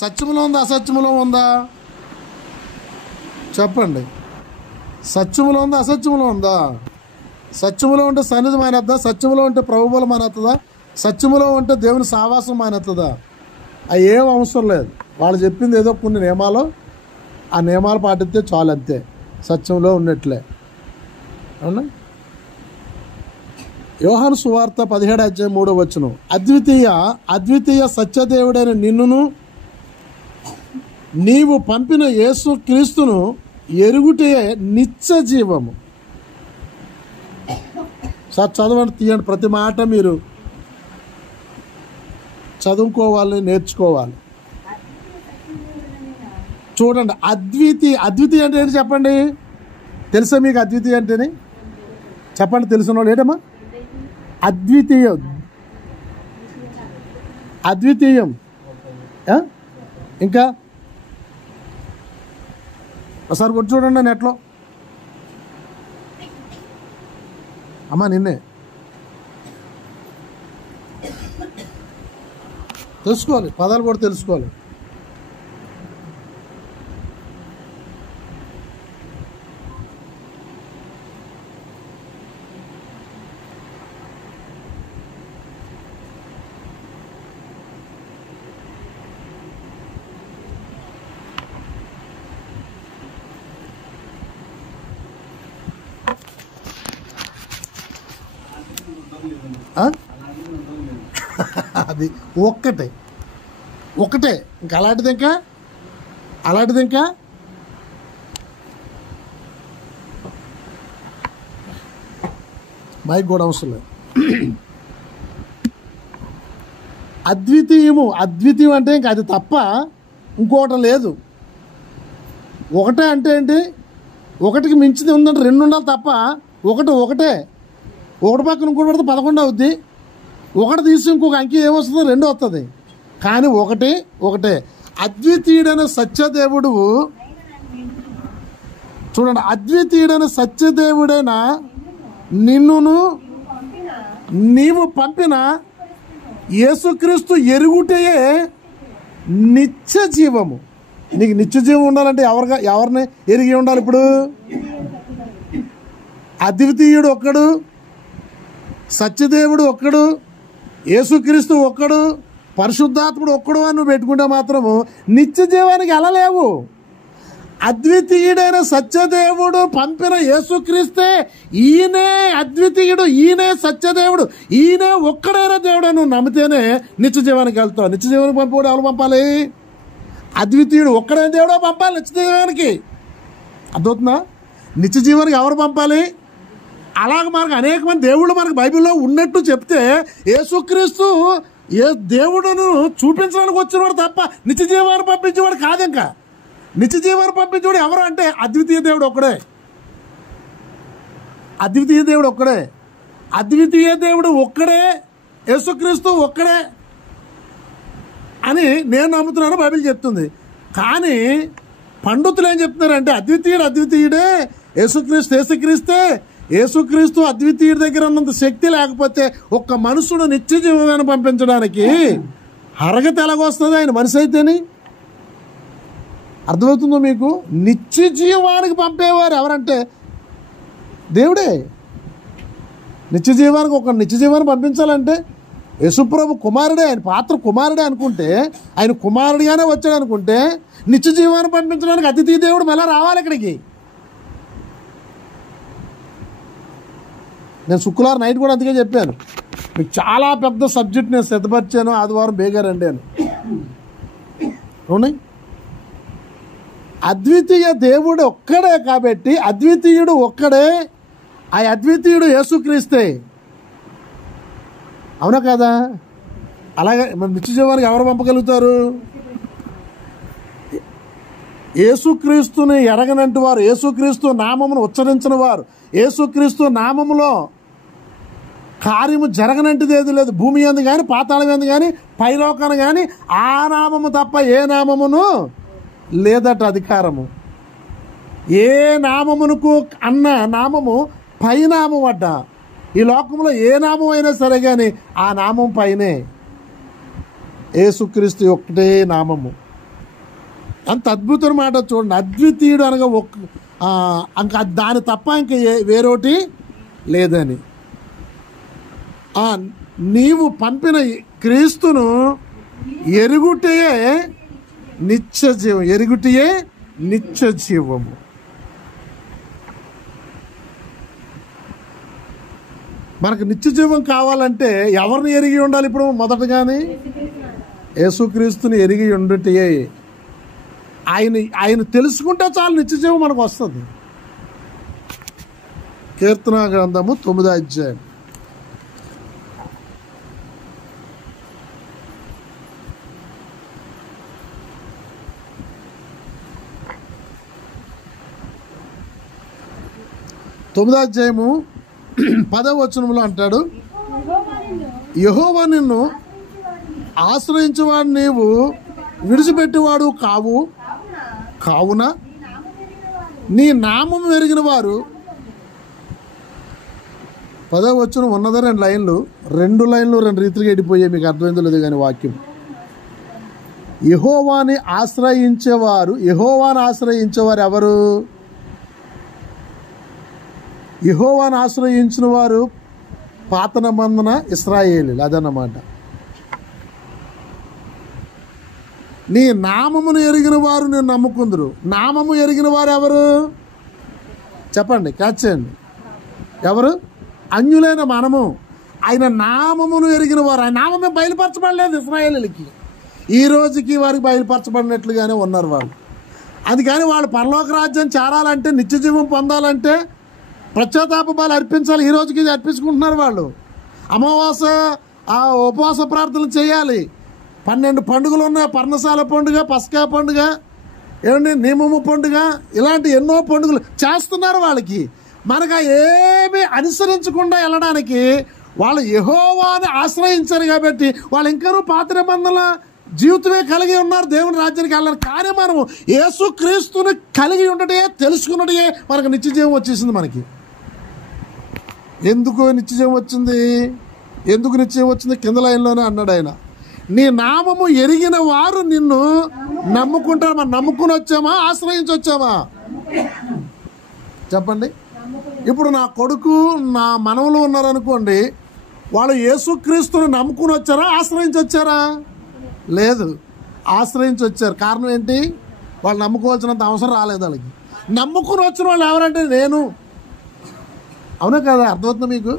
సత్యములో ఉందా అసత్యములో ఉందా చెప్పండి. సత్యములో ఉందా అసత్యములో ఉందా? సత్యములో ఉంటే సన్నిధి మానేద్దా? సత్యములో ఉంటే ప్రభువులు మానేస్తుందా? సత్యములో ఉంటే దేవుని సావాసం మానేస్తుందా? అవి ఏం అవసరం లేదు. వాళ్ళు చెప్పింది ఏదో కొన్ని నియమాలు, ఆ నియమాలు పాటిస్తే చాలు, అంతే. సత్యంలో ఉన్నట్లే. అవునా? యోహాను సువార్త 17:3 అద్వితీయ సత్యదేవుడైన నిన్నును నీవు పంపిన యేసు క్రీస్తును ఎరుగుటే నిత్య జీవము. సార్ చదవండి, తీయండి. ప్రతి మాట మీరు చదువుకోవాలి, నేర్చుకోవాలి. చూడండి, అద్వితీయ అంటే ఏంటి చెప్పండి? తెలుసా మీకు అద్వితీయ అంటేనే? చెప్పండి, తెలిసిన వాళ్ళు. ఏంటమ్మా అద్వితీయం? ఇంకా ఒకసారి కొట్టి చూడండి నెట్లో. అమ్మా నిన్నే తెలుసుకోవాలి, పదాలు కూడా తెలుసుకోవాలి. అది ఒక్కటే ఇంకా అలాంటిది ఇంకా మైక్ కూడా అవసరం లేదు. అద్వితీయం అంటే ఇంకా అది తప్ప ఇంకోటి లేదు. ఒకటే అంటే ఏంటి? ఒకటికి మించింది ఉందంటే 2 ఉండాలి తప్ప ఒకటే. ఒకటి పక్కన ఇంకోటి పడితే 11 అవుద్ది. ఒకటి తీసి ఇంకొక అంకి ఏమొస్తుందో 2 వస్తుంది. కానీ ఒకటే. అద్వితీయుడైన సత్యదేవుడు, చూడండి, అద్వితీయుడైన సత్యదేవుడైన నిన్నును నీవు పంపిన యేసుక్రీస్తు ఎరుగుటయే నిత్య జీవము. నీకు నిత్య జీవం ఉండాలంటే ఎవరిని ఎరిగి ఉండాలి? ఇప్పుడు అద్వితీయుడు ఒక్కడు, సత్యదేవుడు ఒక్కడు, యేసుక్రీస్తు ఒక్కడు, పరిశుద్ధాత్ముడు ఒక్కడు అని నువ్వు పెట్టుకుంటే మాత్రము నిత్య జీవానికి వెళ్ళలేవు. అద్వితీయుడైన సత్యదేవుడు పంపిన యేసుక్రీస్తే ఈయనే అద్వితీయుడు, ఈయనే సత్యదేవుడు, ఈయనే ఒక్కడైన దేవుడు నువ్వు నమ్మితేనే నిత్య జీవానికి వెళ్తావు. నిత్య జీవానికి పంపేవాడు ఎవరు పంపాలి? అద్వితీయుడు ఒక్కడైన దేవుడే పంపాలి నిత్య జీవానికి. అర్థమవుతుందా? నిత్య జీవానికి ఎవరు పంపాలి? అలాగ మనకు అనేక మంది దేవుళ్ళు మనకు బైబిల్లో ఉన్నట్టు చెప్తే యేసుక్రీస్తు ఏ దేవుడును చూపించడానికి వచ్చినవాడు తప్ప నిత్య జీవాన్ని పంపించేవాడు కాదు. ఇంకా నిత్య జీవాన్ని పంపించేవాడు ఎవరు అంటే అద్వితీయ దేవుడు ఒక్కడే. అద్వితీయ దేవుడు ఒక్కడే, యేసుక్రీస్తు ఒక్కడే అని నేను నమ్ముతున్నాను, బైబిల్ చెప్తుంది. కానీ పండితులు ఏం చెప్తున్నారంటే అద్వితీయుడే, యేసుక్రీస్తు అద్వితీయుడి దగ్గర ఉన్నంత శక్తి లేకపోతే ఒక్క మనుషుడు నిత్య జీవాన్ని పంపించడానికి అర్హత ఎలాగొస్తుంది? ఆయన మనిషి అయితేని. అర్థమవుతుందో మీకు? నిత్య జీవానికి పంపేవారు ఎవరంటే దేవుడే. నిత్య జీవాన్ని పంపించాలంటే యేసుప్రభు కుమారుడే, ఆయన పాత్ర కుమారుడే అనుకుంటే, ఆయన కుమారుడిగానే వచ్చాడు అనుకుంటే నిత్య జీవాన్ని పంపించడానికి అతిథి దేవుడు మళ్ళీ రావాలి ఇక్కడికి. నేను శుక్రవారం నైట్ కూడా అందుకే చెప్పాను, మీకు చాలా పెద్ద సబ్జెక్ట్ నేను సిద్ధపరిచాను, ఆదివారం బేగారండి అని. అవునా? అద్వితీయ దేవుడు ఒక్కడే కాబట్టి అద్వితీయుడు ఒక్కడే. ఆ అద్వితీయుడు యేసుక్రీస్తే. అవునా కదా? అలాగే మన నిత్య జీవానికి ఎవరు పంపగలుగుతారు? యేసుక్రీస్తుని ఎరగనంటి వారు, యేసుక్రీస్తు నామమును ఉచ్చరించిన వారు, యేసుక్రీస్తు నామములో కార్యము జరగనంటిది ఏది లేదు. భూమి ఎందు కానీ, పాతాళం ఎందు కానీ, పైలోకాన కానీ ఆ నామము తప్ప ఏ నామమును లేదట అధికారము. ఏ నామమునకు అన్న నామము పైనామం అడ్డ. ఈ లోకంలో ఏ నామం అయినా సరే కానీ ఆ నామం పైనే. యేసుక్రీస్తు ఒక్కటే నామము. అంత అద్భుతమైన మాట చూడండి. అద్వితీయుడు అనగా ఇంకా దాని తప్ప ఇంకా వేరోటి లేదని. నీవు పంపిన క్రీస్తును ఎరుగుటయే నిత్య జీవం, ఎరుగుటయే నిత్య జీవము. మనకు నిత్య జీవం కావాలంటే ఎవరిని ఎరిగి ఉండాలి? ఇప్పుడు మొదటగానే యేసుక్రీస్తుని ఎరిగి ఉండుటయే. ఆయన తెలుసుకుంటే చాలు నిత్య జీవం మనకు వస్తుంది. కీర్తన గ్రంథము 9వ అధ్యాయం. తొమ్మిదో అధ్యాయము 10వ వచనంలో అంటాడు, యెహోవా నిన్ను ఆశ్రయించేవాడు నీవు విడిచిపెట్టేవాడు కావున నీ నామం ఎరిగిన వారు. 10వ వచనం ఉన్నదా 2 లైన్లు, 2 లైన్లు 2 రీతిగా ఎడిపోయాయి. మీకు అర్థమైందో లేదు కానీ వాక్యం. యెహోవాని ఆశ్రయించేవారు ఎవరు? యెహోవాను ఆశ్రయించిన వారు పాత నిబంధన ఇశ్రాయేలీయులు. అదన్నమాట. నీ నామమును ఎరిగిన వారు నేను నమ్ముకుందరు. నామము ఎరిగిన వారు ఎవరు చెప్పండి, క్యాచ్ చేయండి. ఎవరు? అన్యులైన మనము. ఆయన నామమును ఎరిగిన వారు. ఆయన నామమే బయలుపరచబడలేదు ఇశ్రాయేలీయులకి. ఈ రోజుకి వారికి బయలుపరచబడినట్లుగానే ఉన్నారు వాళ్ళు. అందుకని వాళ్ళు పరలోక రాజ్యం చేరాలంటే, నిత్య జీవం పొందాలంటే పశ్చాత్తాప బలి అర్పించాలి. ఈ రోజుకి ఇది అర్పించుకుంటున్నారు వాళ్ళు. అమావాస ఉపవాస ప్రార్థనలు చేయాలి. 12 పండుగలు ఉన్నాయి. పర్ణశాల పండుగ, పస్కా పండుగ, ఏమండి నియమము పండుగ, ఇలాంటి ఎన్నో పండుగలు చేస్తున్నారు. వాళ్ళకి మనకు ఏమీ అనుసరించకుండా వెళ్ళడానికి వాళ్ళు యెహోవాను ఆశ్రయించారు కాబట్టి వాళ్ళు ఇంకా పాత నిబంధనల జీవితమే కలిగి ఉన్నారు. దేవుని రాజ్యానికి వెళ్ళాలి. కానీ మనము యేసుక్రీస్తుని కలిగి ఉండటే, తెలుసుకున్నటే మనకు నిత్య జీవం వచ్చేసింది. మనకి ఎందుకు నిత్యజీవం వచ్చింది? ఎందుకు నిత్యజీవం వచ్చింది? కింద లైన్లోనే అన్నాడు ఆయన, నీ నామము ఎరిగిన వారు నిన్ను నమ్ముకుంటారు. మనం నమ్ముకుని వచ్చామా, ఆశ్రయించి వచ్చామా? చెప్పండి. ఇప్పుడు నా కొడుకు, నా మనవలు ఉన్నారనుకోండి, వాళ్ళు యేసుక్రీస్తుని నమ్ముకుని వచ్చారా, ఆశ్రయించి వచ్చారా? లేదు, ఆశ్రయించి వచ్చారు. కారణం ఏంటి? వాళ్ళు నమ్ముకోవాల్సినంత అవసరం రాలేదు వాళ్ళకి. నమ్ముకుని వచ్చిన వాళ్ళు ఎవరంటే నేను. అవునా కదా? అర్థమవుతుంది మీకు?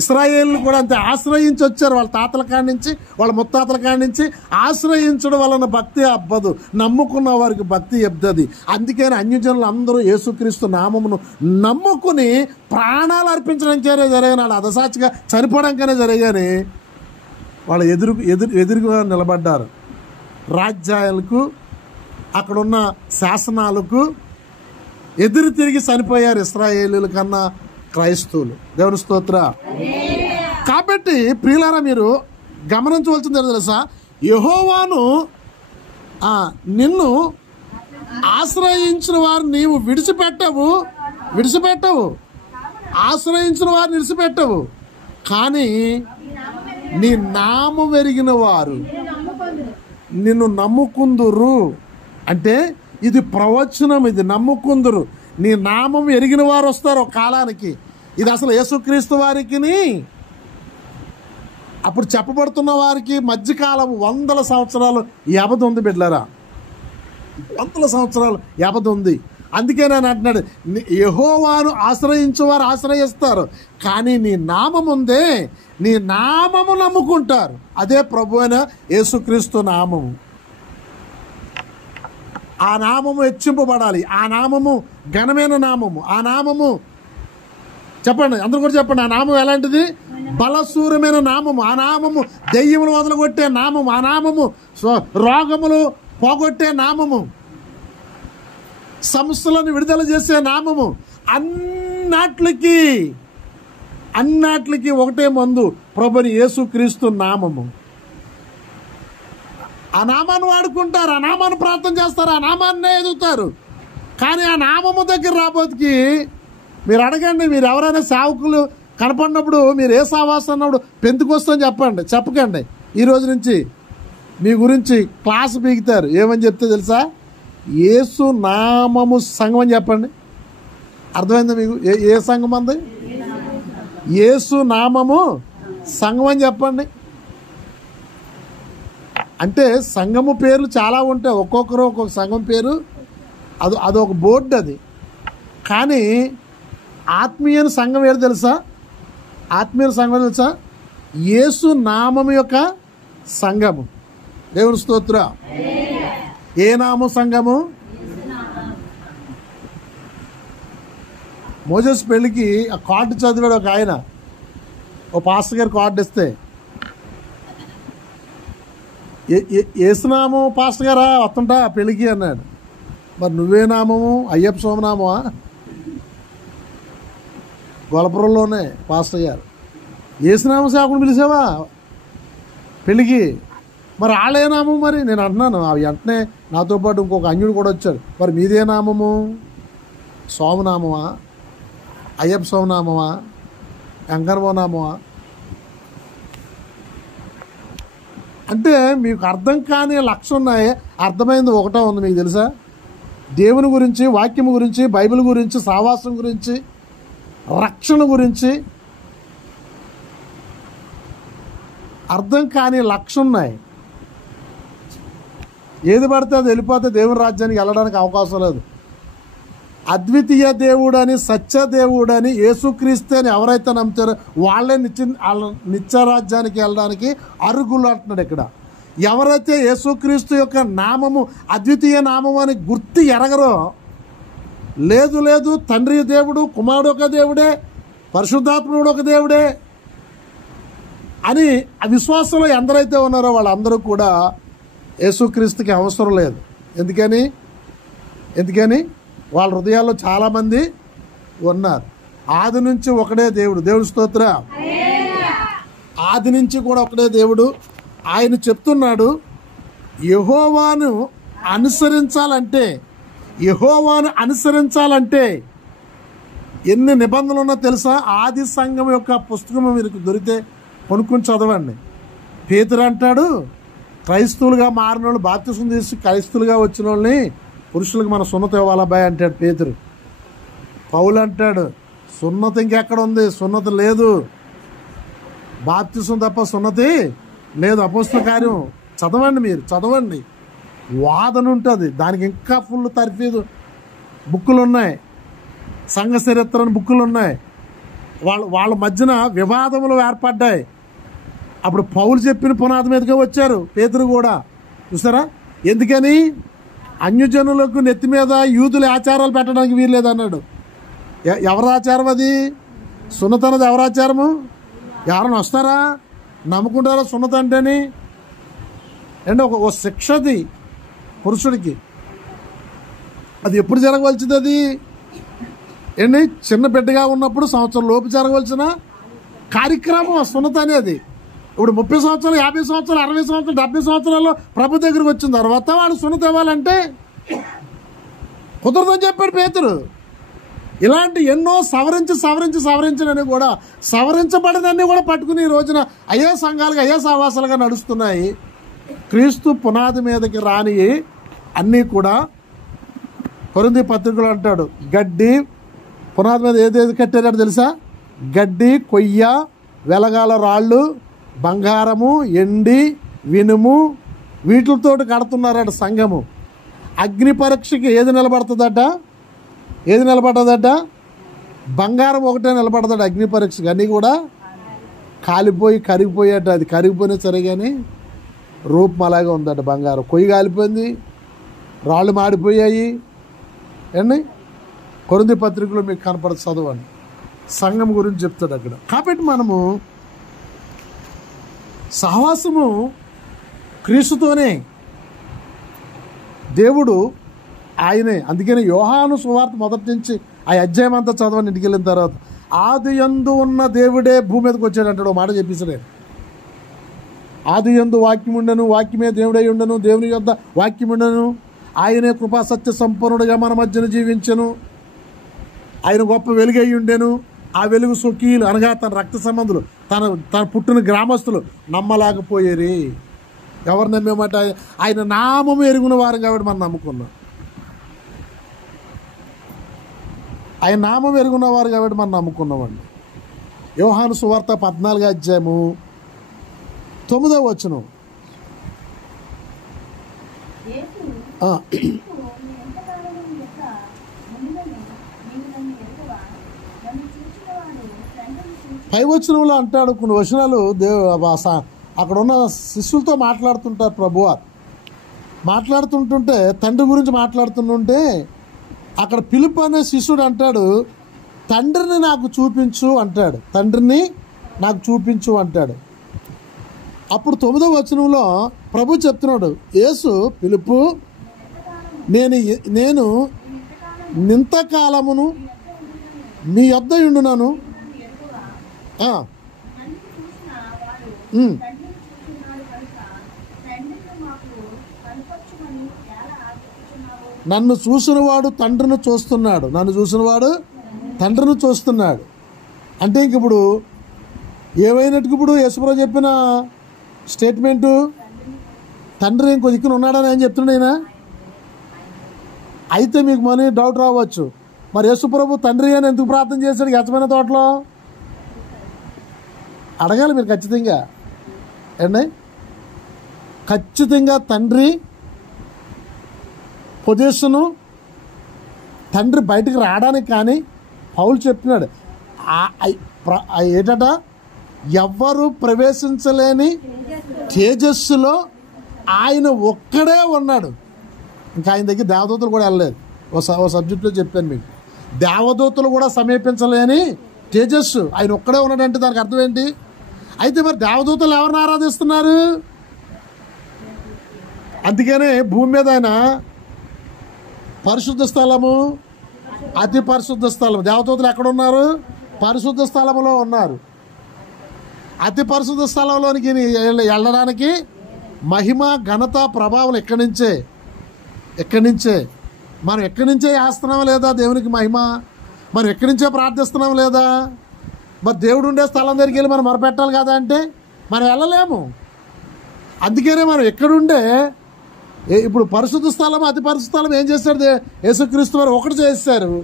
ఇశ్రాయేలు కూడా అంతే, ఆశ్రయించి వచ్చారు. వాళ్ళ తాతల కాడి నుంచి, వాళ్ళ ముత్తాతల కాడి నుంచి ఆశ్రయించడం వలన భక్తి అబ్బదు, నమ్ముకున్న వారికి భక్తి ఎబ్బది. అందుకని అన్యజనులు అందరూ యేసుక్రీస్తు నామమును నమ్ముకుని ప్రాణాలు అర్పించడానికి జరిగాను. వాళ్ళు అదసాచిగా చనిపోవడానికనే జరిగాని వాళ్ళు ఎదురుగా నిలబడ్డారు. రాజ్యాలకు, అక్కడున్న శాసనాలకు ఎదురు తిరిగి చనిపోయారు ఇశ్రాయేలీయుల కన్నా క్రైస్తవులు. దేవుని స్తోత్ర. కాబట్టి ప్రియులారా, మీరు గమనించవలసింది తెలుసా? యెహోవాను నిన్ను ఆశ్రయించిన వారు నీవు విడిచిపెట్టవు. ఆశ్రయించిన వారు విడిచిపెట్టవు. కానీ నీ నామం ఎరిగిన వారు నిన్ను నమ్ముకుందురు. అంటే ఇది ప్రవచనం, ఇది నమ్ముకుందురు. నీ నామం ఎరిగిన వారు వస్తారు ఒక కాలానికి. ఇది అసలు యేసుక్రీస్తు వారికి, అప్పుడు చెప్పబడుతున్న వారికి మధ్యకాలం 100 సంవత్సరాలు వ్యవధి ఉంది బిడ్డలారా. 100 సంవత్సరాలు వ్యవధి ఉంది. అందుకే నేను అంటున్నాడు, యెహోవాను ఆశ్రయించేవారు ఆశ్రయిస్తారు, కానీ నీ నామం ఉందే, నీ నామము నమ్ముకుంటారు. అదే ప్రభు అయిన యేసుక్రీస్తు నామము. ఆ నామము హెచ్చింపబడాలి. ఆ నామము ఘనమైన నామము. ఆ నామము చెప్పండి, అందరూ కూడా చెప్పండి. ఆ నామం ఎలాంటిది? బలశూరమైన నామము. ఆ నామము దెయ్యములు వదలగొట్టే నామము. ఆ నామము రోగములు పోగొట్టే నామము. సమస్యలను విడుదల చేసే నామము. అన్నిటికి ఒకటే మందు, ప్రభుని యేసుక్రీస్తు నామము. ఆ నామాన్ని వాడుకుంటారు, ఆ నామాన్ని ప్రార్థన చేస్తారు, ఆ నామాన్నే ఎదుగుతారు. కానీ ఆ నామము దగ్గర రాబోతుకి మీరు అడగండి, మీరు ఎవరైనా సేవకులు కనపడినప్పుడు మీరు ఏ సావాసం అన్నప్పుడు పెంతుకొస్తుందని చెప్పండి, చెప్పకండి. ఈ రోజు నుంచి మీ గురించి క్లాస్ పీకుతారు. ఏమని చెప్తే తెలుసా? యేసు నామము సంఘం అని చెప్పండి. అర్థమైందా మీకు? ఏ సంఘం అంది? యేసు నామము సంఘం అని చెప్పండి. అంటే సంఘము పేర్లు చాలా ఉంటాయి, ఒక్కొక్కరు ఒక్కొక్క సంఘం పేరు, అదొక బోర్డు అది. కానీ ఆత్మీయ సంఘం ఏదో తెలుసా? ఆత్మీయ సంఘం తెలుసా? యేసు నామం యొక్క సంఘము. దేవుని స్తోత్ర. ఏ నామం సంఘము? మోజెస్ పెళ్ళికి ఆ కార్డు చదివాడు ఒక ఆయన, ఓ పాస్టర్ గారు కార్డు ఇస్తే, ఏసునామం పాస్టర్ గారా వస్తుంటా పెళ్ళికి అన్నాడు. మరి నువ్వే నామము? అయ్యప్ప సోమనామా? గొలపురంలోనే పాస్టర్ గారు. ఏసునామం సేవకుని పిలిచావా పెళ్ళికి? మరి వాళ్ళే నామం? మరి నేను అంటున్నాను, వెంటనే నాతో పాటు ఇంకొక అన్యుడు కూడా వచ్చాడు. మరి మీదే నామము? సోమనామమా? అయ్యప్ప సోమనామమా? వెంకన్నమో నామమా? అంటే మీకు అర్థం కాని లక్ష్యం ఉన్నాయి. అర్థమైంది ఒకటో ఉంది. మీకు తెలుసా? దేవుని గురించి, వాక్యం గురించి, బైబిల్ గురించి, సావాసం గురించి, రక్షణ గురించి అర్థం కాని లక్ష్యం ఉన్నాయి. ఏది పడితే అది వెళ్ళిపోతే దేవుని రాజ్యానికి వెళ్ళడానికి అవకాశం లేదు. అద్వితీయ దేవుడని, సత్య దేవుడని, యేసుక్రీస్తు అని ఎవరైతే నమ్ముతారో వాళ్ళే నిత్యరాజ్యానికి వెళ్ళడానికి అర్హులు అంటున్నాడు ఇక్కడ. ఎవరైతే యేసుక్రీస్తు యొక్క నామము అద్వితీయ నామము అని గుర్తు ఎరగరో, లేదు లేదు తండ్రి దేవుడు, కుమారుడు ఒక దేవుడే, పరిశుద్ధాత్ముడు ఒక దేవుడే అని విశ్వాసంలో ఎందరైతే ఉన్నారో వాళ్ళందరూ కూడా యేసుక్రీస్తుకి అవసరం లేదు. ఎందుకని వాళ్ళ హృదయాల్లో చాలామంది ఉన్నారు. ఆది నుంచి ఒకడే దేవుడు. దేవుడి స్తోత్ర. ఆది నుంచి కూడా ఒకడే దేవుడు. ఆయన చెప్తున్నాడు, యెహోవాను అనుసరించాలంటే ఎన్ని నిబంధనలు ఉన్నా తెలుసా? ఆది సంఘం యొక్క పుస్తకం మీకు దొరికితే కొనుక్కొని చదవండి. పేతురు అంటాడు, క్రైస్తవులుగా మారిన వాళ్ళు, బాప్తిసం తీసి క్రైస్తవులుగా వచ్చిన వాళ్ళని పురుషులకు మన సున్నత ఇవ్వాలబ్బాయి అంటాడు పేతురు. పౌలు అంటాడు, సున్నతి ఇంకెక్కడ ఉంది? సున్నతి లేదు, బాప్తిసం తప్ప సున్నతి లేదు. అపోస్తల కార్యం చదవండి, మీరు చదవండి. వాదన ఉంటుంది దానికి, ఇంకా ఫుల్ తర్ఫీదు బుక్కులు ఉన్నాయి, సంఘ చరిత్ర బుక్కులు ఉన్నాయి. వాళ్ళ మధ్యన వివాదములు ఏర్పడ్డాయి. అప్పుడు పౌలు చెప్పిన పునాది మీదగా వచ్చారు పేతురు కూడా. చూసారా? ఎందుకని? అన్యజనులకు నెత్తి మీద యూదుల ఆచారాలు పెట్టడానికి వీల్లేదన్నాడు. ఎవరి ఆచారం అది? సున్నత అన్నది ఎవరి ఆచారము? ఎవరైనా వస్తారా నమ్ముకుంటారా సున్నత అంటేని? అంటే ఒక శిక్షది పురుషుడికి. అది ఎప్పుడు జరగవలసింది? అది ఏంటి? చిన్న బిడ్డగా ఉన్నప్పుడు సంవత్సరం లోపు జరగవలసిన కార్యక్రమం సున్నత అనేది. ఇప్పుడు 30 సంవత్సరాలు, 50 సంవత్సరాలు, 60 సంవత్సరాలు, 70 సంవత్సరాల్లో ప్రభు దగ్గరికి వచ్చిన తర్వాత వాళ్ళు సున్నత ఇవ్వాలంటే కుదరదని చెప్పాడు పేతురు. ఇలాంటి ఎన్నో సవరించని కూడా సవరించబడినన్నీ కూడా పట్టుకుని ఈ రోజున అయ్యే సంఘాలుగా, అయ్యే సహవాసాలుగా నడుస్తున్నాయి. క్రీస్తు పునాది మీదకి రాని అన్నీ కూడా కొరింథీ పత్రికలు అంటాడు, గడ్డి పునాది మీద ఏదేది కట్టారో తెలుసా? గడ్డి, కొయ్య, వెలగాల రాళ్ళు, బంగారము, ఎండి, వినుము, వీటితోటి కడుతున్నారట సంఘము. అగ్ని పరీక్షకి ఏది నిలబడుతుందట? బంగారం ఒకటే నిలబడతాడు అగ్ని పరీక్షకి. అన్నీ కూడా కాలిపోయి కరిగిపోయాట. అది కరిగిపోయినా సరే కానీ రూపం అలాగే ఉందట. బంగారం కొయ్యి కాలిపోయింది, రాళ్ళు మాడిపోయాయి. అండి కొరింథీ పత్రికలో మీకు కనపడదు, చదవండి. సంఘం గురించి చెప్తాడు అక్కడ. కాబట్టి మనము సహవాసము క్రీస్తుతోనే, దేవుడు ఆయనే. అందుకని యోహాను సువార్త మొదటి నుంచి ఆ అధ్యాయం అంతా చదవండి ఇంటికి వెళ్ళిన తర్వాత. ఆది యందు ఉన్న దేవుడే భూమి మీదకి వచ్చాడు అంటాడు. మాట చెప్పేసాడు. ఆది యందు వాక్యం ఉండను, వాక్యమే దేవుడై ఉండను, దేవుని యొద్ద వాక్యం ఉండను, ఆయనే కృపా సత్య సంపన్నుడుగా మన మధ్యన జీవించను, ఆయన గొప్ప వెలుగై ఉండెను, ఆ వెలుగు స్వకీయులు అనగా తన రక్త సంబంధులు, తన పుట్టిన గ్రామస్తులు నమ్మలేకపోయేరి. ఎవరు నమ్మేమాట? ఆయన నామము ఎరుగున వారు కాబట్టి మనం నమ్ముకున్నాం. ఆయన నామం ఎరుగున్న వారు కాబట్టి మనం నమ్ముకున్నామండి. యోహాను సువార్త 14వ అధ్యాయము 9వ వచనం. పై వచనంలో అంటాడు, కొన్ని వచనాలు అక్కడ ఉన్న శిష్యులతో మాట్లాడుతుంటారు. ప్రభువారు మాట్లాడుతుంటుంటే, తండ్రి గురించి మాట్లాడుతుంటే, అక్కడ పిలుపు అనే శిష్యుడు అంటాడు, తండ్రిని నాకు చూపించు అంటాడు. తండ్రిని నాకు చూపించు అంటాడు. అప్పుడు 9వ వచనంలో ప్రభు చెప్తున్నాడు, యేసు పిలుపు, నేను నింతకాలమును మీ యొద్ద ఉండునను, నన్ను చూసినవాడు తండ్రిని చూస్తున్నాడు, నన్ను చూసినవాడు తండ్రిని చూస్తున్నాడు. అంటే ఇంక ఇప్పుడు ఏమైనట్టుకు ఇప్పుడు యేసుప్రభు చెప్పిన స్టేట్మెంటు, తండ్రి ఇంకో దిక్కున ఉన్నాడని ఆయన చెప్తున్నాడు ఆయన. అయితే మీకు మనీ డౌట్ రావచ్చు, మరి యేసుప్రభు తండ్రి అని ఎందుకు ప్రార్థన చేశాడు గెచ్చమైన తోటలో? అడగాలి మీరు ఖచ్చితంగా. ఏండి, ఖచ్చితంగా తండ్రి పొజిషను, తండ్రి బయటికి రావడానికి కానీ పౌలు చెప్తున్నాడు ఏంటట, ఎవ్వరు ప్రవేశించలేని తేజస్సులో ఆయన ఒక్కడే ఉన్నాడు. ఇంకా ఆయన దగ్గర దేవదూతలు కూడా వెళ్ళలేదు. ఓ సబ్జెక్టులో చెప్పాను మీకు, దేవదూతలు కూడా సమీపించలేని తేజస్సు ఆయన ఒక్కడే ఉన్నాడంటే దానికి అర్థం ఏంటి? అయితే మరి దేవదూతలు ఎవరిని ఆరాధిస్తున్నారు? అందుకనే భూమి మీద ఆయన పరిశుద్ధ స్థలము, అతి పరిశుద్ధ స్థలం. దేవదూతలు ఎక్కడ ఉన్నారు? పరిశుద్ధ స్థలంలో ఉన్నారు. అతి పరిశుద్ధ స్థలంలోనికి వెళ్ళడానికి మహిమ, ఘనత, ప్రభావం ఎక్కడి నుంచే మనం ఎక్కడి నుంచే చేస్తున్నాం లేదా దేవునికి మహిమ? మనం ఎక్కడి నుంచే ప్రార్థిస్తున్నాం లేదా? మరి దేవుడు ఉండే స్థలం దగ్గరికి వెళ్ళి మనం మొరపెట్టాలి కదా అంటే మనం వెళ్ళలేము. అందుకనే మనం ఎక్కడుండే ఇప్పుడు పరిశుద్ధ స్థలం, అతి పరిశుద్ధ స్థలం ఏం చేశాడు? యేసుక్రీస్తు వారు ఒకటి చేశారు.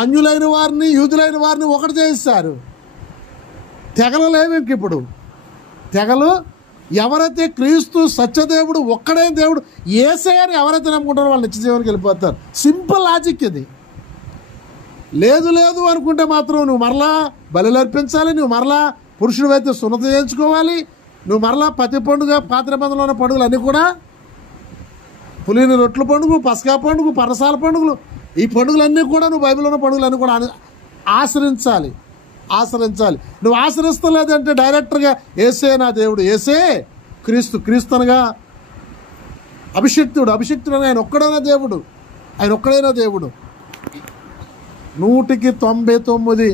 అన్యులైన వారిని, యూదులైన వారిని ఒకటి చేశారు. తెగలు లేవు ఇంక. ఇప్పుడు తెగలు ఎవరైతే క్రీస్తు సత్యదేవుడు ఒక్కడే దేవుడు యేసే అని ఎవరైతే నమ్ముకుంటారో వాళ్ళు నిత్య జీవానికి వెళ్ళిపోతారు. సింపుల్ లాజిక్ ఇది. లేదు అనుకుంటే మాత్రం నువ్వు మరలా బలులు అర్పించాలి, నువ్వు మరలా పురుషుడు అయితే సున్నతి చేయించుకోవాలి, నువ్వు మరలా ప్రతి పండుగ, పాత నిబంధనలో ఉన్న పండుగలు అన్నీ కూడా, పులిని రొట్టెల పండుగ, పసకా పండుగ, పరసాల పండుగలు, ఈ పండుగలన్నీ కూడా నువ్వు బైబిల్లో ఉన్న పండుగలన్నీ కూడా ఆచరించాలి. నువ్వు ఆచరిస్తలేదంటే డైరెక్టర్గా యేసే నా దేవుడు, యేసే క్రీస్తునగా అభిషిక్తుడు అని ఆయన ఒక్కడైనా దేవుడు. 199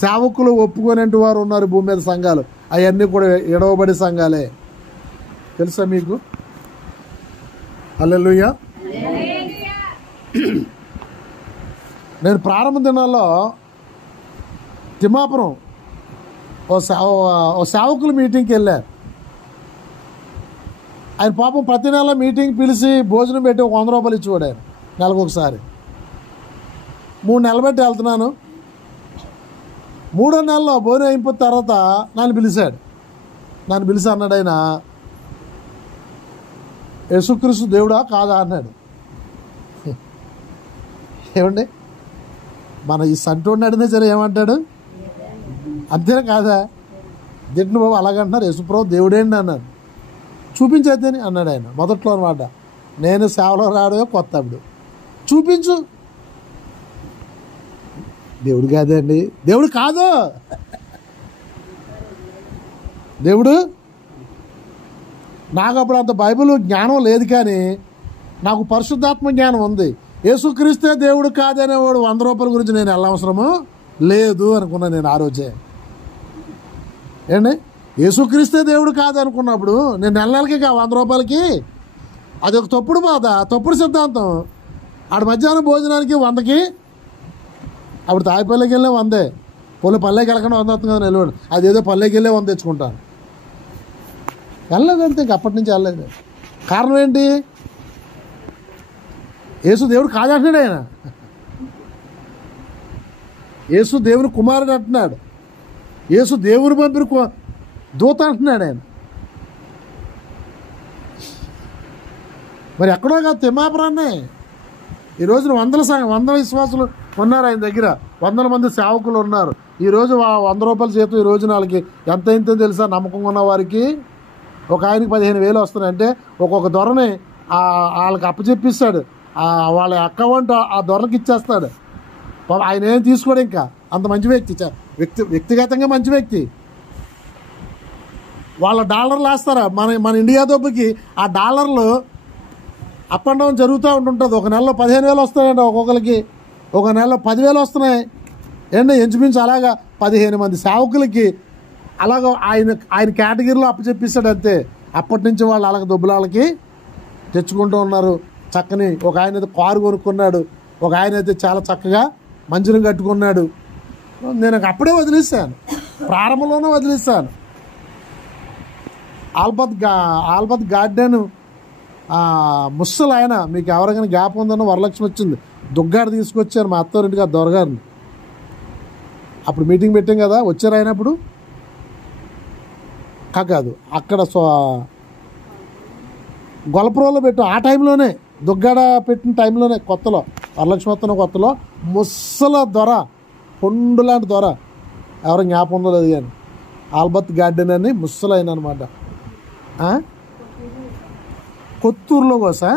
సేవకులు ఒప్పుకునే వారు ఉన్నారు భూమి మీద సంఘాలు. అవన్నీ కూడా ఎడవబడి సంఘాలే. తెలుసా మీకు? హల్లెలూయా. నేను ప్రారంభ దినాల్లో తిమ్మాపురం ఓ సేవకుల మీటింగ్కి వెళ్ళారు. ఆయన పాపం ప్రతి నెల మీటింగ్ పిలిచి భోజనం పెట్టి ఒక 100 రూపాయలు ఇచ్చేవాడు ఆయన, నెలకు ఒకసారి. 3 నెలలు బట్టి వెళ్తున్నాను. 3వ నెలలో భోజనం అయిపోయిన తర్వాత నన్ను పిలిచి అన్నాడు ఆయన, యేసుక్రీస్తు దేవుడా కాదా అన్నాడు. ఏమండి, మన ఈ సంటోడిని అడిగినా సరే ఏమంటాడు? అంతేనా కాదా? దిట్టు బాబు అలాగంటున్నారు, యేసుప్రభు దేవుడేండి అన్నాడు. చూపించేద్దని అన్నాడు ఆయన మొదట్లో అనమాట. నేను సేవలో రావడమే కొత్త. అప్పుడు చూపించు. దేవుడు కాదండి, దేవుడు కాదు. దేవుడు నాకు అప్పుడు అంత బైబిల్ జ్ఞానం లేదు, కానీ నాకు పరిశుద్ధాత్మ జ్ఞానం ఉంది. యేసుక్రీస్తే దేవుడు కాదనేవాడు 100 రూపాయల గురించి నేను వెళ్ళవసరము లేదు అనుకున్నాను నేను ఆ రోజే. ఏండి, యేసుక్రీస్తే దేవుడు కాదనుకున్నప్పుడు నేను నెలలకి 100 రూపాయలకి అది ఒక తప్పుడు బాధ, తప్పుడు సిద్ధాంతం. ఆడ మధ్యాహ్నం భోజనానికి 100కి, అప్పుడు తాయిపల్లెకి వెళ్ళే 100, పల్లెకి వెళ్ళకుండా 100 వస్తుంది కదా నిలబడి, అదేదో పల్లెకి వెళ్ళే 100 తెచ్చుకుంటాను. వెళ్ళలేదంతే, ఇంక అప్పటి నుంచి వెళ్ళలేదు. కారణం ఏంటి? యేసు దేవుడు కాదంటున్నాడు. ఆయన యేసు దేవుని కుమారుడు అంటున్నాడు. యేసు దేవుని పంపిన దూత అంటున్నాడు ఆయన. మరి ఎక్కడో కాదు, తిమ్మాపురాన్నే. ఈ రోజున వందల విశ్వాసులు ఉన్నారు ఆయన దగ్గర, 100 మంది సేవకులు ఉన్నారు. ఈరోజు 100 రూపాయల జీతం ఈ రోజున వాళ్ళకి ఎంత అయిందో తెలుసా? నమ్మకంగా ఉన్న వారికి ఒక ఆయనకి 15,000 వస్తున్నాయి. అంటే ఒక్కొక్క దొరని వాళ్ళకి అప్పచెప్పిస్తాడు, వాళ్ళ అకౌంట్ ఆ దొరకి ఇచ్చేస్తాడు. ఆయన ఏం తీసుకోడు. ఇంకా అంత మంచి వ్యక్తిగతంగా మంచి వ్యక్తి. వాళ్ళ డాలర్లు వేస్తారా? మన ఇండియా దొబ్బకి ఆ డాలర్లు అప్ అండ్ డౌన్ జరుగుతూ ఉంటుంటుంది. ఒక నెలలో 15,000 వస్తాయండి ఒక్కొక్కరికి, ఒక నెలలో 10,000 వస్తున్నాయి ఏంటంటే ఇంచుమించు. అలాగా 15 మంది సేవకులకి అలాగ ఆయన కేటగిరీలో అప్పచెప్పిస్తాడు అంతే. అప్పటి నుంచి వాళ్ళు అలాగ దొబ్బులాళ్ళకి తెచ్చుకుంటూ ఉన్నారు. చక్కని ఒక ఆయన అయితే కారు కొనుక్కున్నాడు, ఒక ఆయన అయితే చాలా చక్కగా మంచిని కట్టుకున్నాడు. నేను అప్పుడే వదిలేస్తాను, ప్రారంభంలోనే వదిలేస్తాను. ఆల్బత్ గార్డెన్ ముస్సలు ఆయన, మీకు ఎవరికైనా గ్యాప్ ఉందన్న వరలక్ష్మి వచ్చింది, దుగ్గాడు తీసుకొచ్చారు మా అత్తవారింటికి, ఆ దొరగారిని. అప్పుడు మీటింగ్ పెట్టాం కదా, వచ్చారు ఆయన. అప్పుడు కాదు, అక్కడ గొల్లపురంలో పెట్టాం. ఆ టైంలోనే దుగ్గాడ పెట్టిన టైంలోనే, కొత్తలో వరలక్ష్మి వస్తున్న కొత్తలో ముస్సల దొర, పొండు లాంటి దొర, ఎవరు జ్ఞాపకం ఉందో లేదు కానీ, ఆల్బత్ గార్డెన్ అని ముస్సలైన అనమాట. కొత్తూరులో కోసా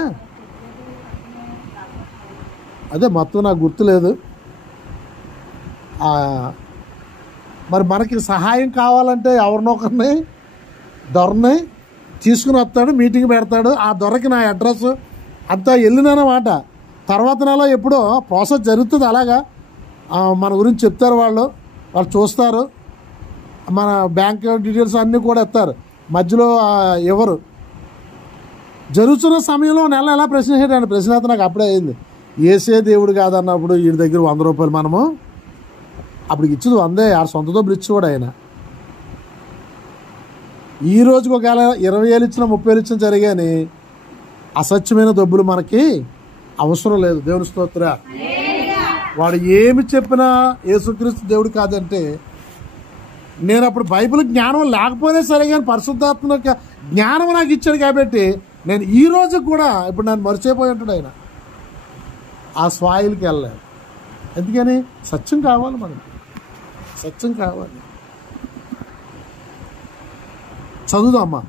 అదే మొత్తం నాకు గుర్తులేదు. మరి మనకి సహాయం కావాలంటే ఎవరినొకరిని దొరని తీసుకుని వస్తాడు, మీటింగ్ పెడతాడు. ఆ దొరకి నా అడ్రస్ అంతా వెళ్ళినానమాట. తర్వాత నెల ఎప్పుడో ప్రాసెస్ జరుగుతుంది. అలాగా మన గురించి చెప్తారు, వాళ్ళు చూస్తారు, మన బ్యాంక్ డీటెయిల్స్ అన్నీ కూడా ఇస్తారు. మధ్యలో ఎవరు జరుగుతున్న సమయంలో నెల ఎలా ప్రశ్నించాడు? ప్రశ్న అయితే నాకు అప్పుడే అయింది. ఏసే దేవుడు కాదన్నప్పుడు వీడి దగ్గర 100 రూపాయలు మనము అప్పుడు ఇచ్చేది 100, ఆ సొంత డబ్బులు ఇచ్చేవాడు ఆయన. ఈ రోజుకి ఒకవేళ 20,000 ఇచ్చినా 30,000 ఇచ్చినా జరిగాని అసత్యమైన డబ్బులు మనకి అవసరం లేదు. దేవుని స్తోత్ర. వాడు ఏమి చెప్పినా యేసుక్రీస్తు దేవుడు కాదంటే, నేను అప్పుడు బైబిల్ జ్ఞానం లేకపోయినా సరే కానీ పరిశుద్ధాత్మ జ్ఞానం నాకు ఇచ్చాడు కాబట్టి నేను ఈ రోజు కూడా ఇప్పుడు నన్ను మర్చిపోయి ఉంటాడు ఆయన. ఆ స్వాయిల్కి వెళ్ళలేదు. ఎందుకని? సత్యం కావాలి మనకి, సత్యం కావాలి. చదువుదామ్మా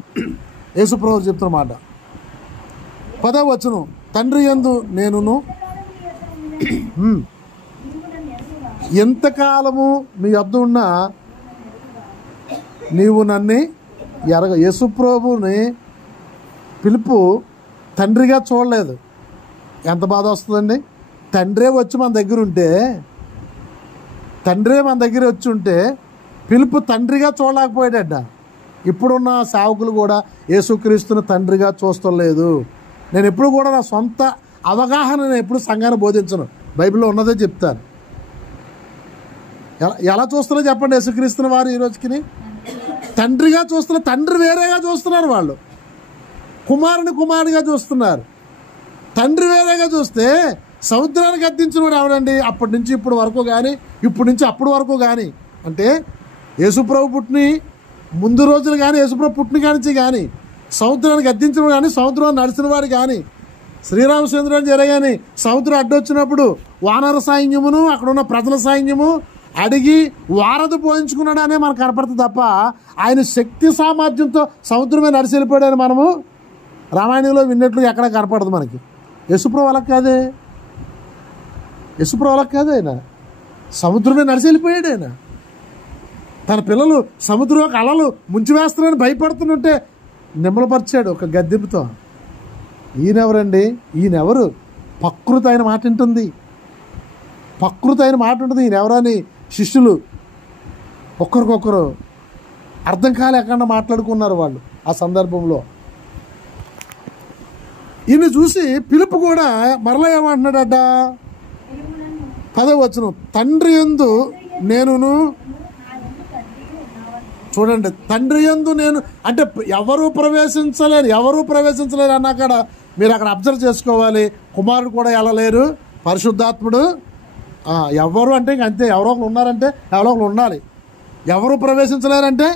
యేసుప్రభువు చెప్తున్న మాట. 10వ వచనం, తండ్రి యందు నేనును ఎంతకాలము మీ వద్ద ఉన్నా నీవు నన్ను యేసుప్రభుని పిలుపు తండ్రిగా చూడలేదు. ఎంత బాధ వస్తుందండి? తండ్రే వచ్చి మన దగ్గర ఉంటే పిలుపు తండ్రిగా చూడలేకపోయాడట. ఇప్పుడున్న సేవకులు కూడా యేసుక్రీస్తుని తండ్రిగా చూస్తలేదు. నేను ఎప్పుడు కూడా నా సొంత అవగాహన నేను ఎప్పుడు సంఘాన్ని బోధించను, బైబిల్లో ఉన్నదే చెప్తాను. ఎలా చూస్తున్నారో చెప్పండి. యేసుక్రీస్తుని వారు ఈ రోజుకి తండ్రిగా చూస్తున్నారు. తండ్రి వేరేగా చూస్తున్నారు, వాళ్ళు కుమారుడిగా చూస్తున్నారు. తండ్రి వేరేగా చూస్తే సముద్రానికి అద్దించిన వాడు ఎవడండి? అప్పటి నుంచి ఇప్పుడు వరకు కానీ, ఇప్పటి నుంచి అప్పటి వరకు కానీ, అంటే యేసుప్రభు పుట్టిని ముందు రోజులు కానీ, యేసుప్రభు పుట్టిన కానించి కానీ సముద్రానికి అద్దించిన వాడు కానీ, సముద్రాన్ని నడిచిన వాడు కానీ, శ్రీరామచంద్రుని జరగాని సముద్రం అడ్డొచ్చినప్పుడు వానర సైన్యమును అక్కడ ఉన్న ప్రజల సైన్యము అడిగి వారధి పోయించుకున్నాడనే మనకు కనపడుతుంది తప్ప ఆయన శక్తి సామర్థ్యంతో సముద్రమే నడిచి వెళ్ళిపోయాడని మనము రామాయణంలో విన్నట్లు ఎక్కడ కనపడదు మనకి. యేసుప్రభు వాళ్ళకి కాదే, ఆయన సముద్రమే నడిచి వెళ్ళిపోయాడు. ఆయన తన పిల్లలు సముద్రంలోకి అలలు ముంచివేస్తున్నారని భయపడుతుంటే నిమ్మలపరిచాడు ఒక గద్దెంపుతో. ఈయనెవరండి? ఈయనెవరు? ప్రకృతి అయిన మాట ఉంటుంది, ఈయనెవరని శిష్యులు ఒక్కరికొకరు అర్థం కాలేకుండా మాట్లాడుకున్నారు వాళ్ళు ఆ సందర్భంలో. ఈయన చూసి పిలుపు కూడా మరలా ఏమంటున్నాడట? 10వ వచనం, తండ్రి యందు నేనును చూడండి, తండ్రి యందు నేను అంటే ఎవరు ప్రవేశించలేరు అన్నాకడ మీరు అక్కడ అబ్జర్వ్ చేసుకోవాలి. కుమారుడు కూడా వెళ్ళలేరు, పరిశుద్ధాత్ముడు ఎవరు అంటే ఇంక అంతే. ఎవరో ఒకరు ఉన్నారంటే ఎవరో ఒకరు ఉండాలి. ఎవరు ప్రవేశించలేరంటే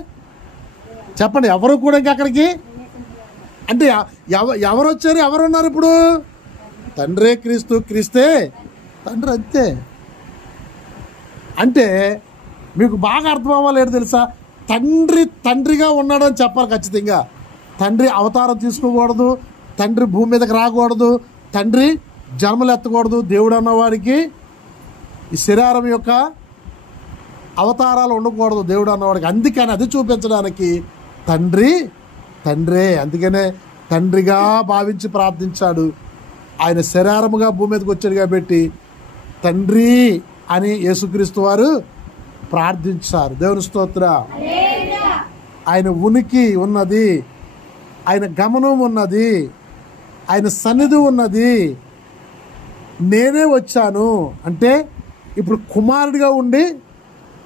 చెప్పండి, ఎవరు కూడా ఇంక అక్కడికి అంటే ఎవరు వచ్చారు, ఎవరు ఉన్నారు ఇప్పుడు? తండ్రే క్రీస్తు, క్రీస్తే తండ్రి, అంతే. అంటే మీకు బాగా అర్థం అవ్వాలి ఏంటి తెలుసా? తండ్రిగా ఉన్నాడని చెప్పాలి ఖచ్చితంగా. తండ్రి అవతారం తీసుకోకూడదు, తండ్రి భూమి మీదకి రాకూడదు, తండ్రి జన్మలు ఎత్తకూడదు. దేవుడు అన్నవాడికి ఈ శరీరం యొక్క అవతారాలు ఉండకూడదు దేవుడు అన్నవాడికి. అందుకని అది చూపించడానికి తండ్రే. అందుకనే తండ్రిగా భావించి ప్రార్థించాడు. ఆయన శరీరముగా భూమి మీదకి వచ్చాడు కాబట్టి తండ్రి అని యేసుక్రీస్తు వారు ప్రార్థించారు. దేవుని స్తోత్ర. ఆయన ఉనికి ఉన్నది, ఆయన గమనం ఉన్నది, ఆయన సన్నిధి ఉన్నది. నేనే వచ్చాను అంటే ఇప్పుడు కుమారుడిగా ఉండి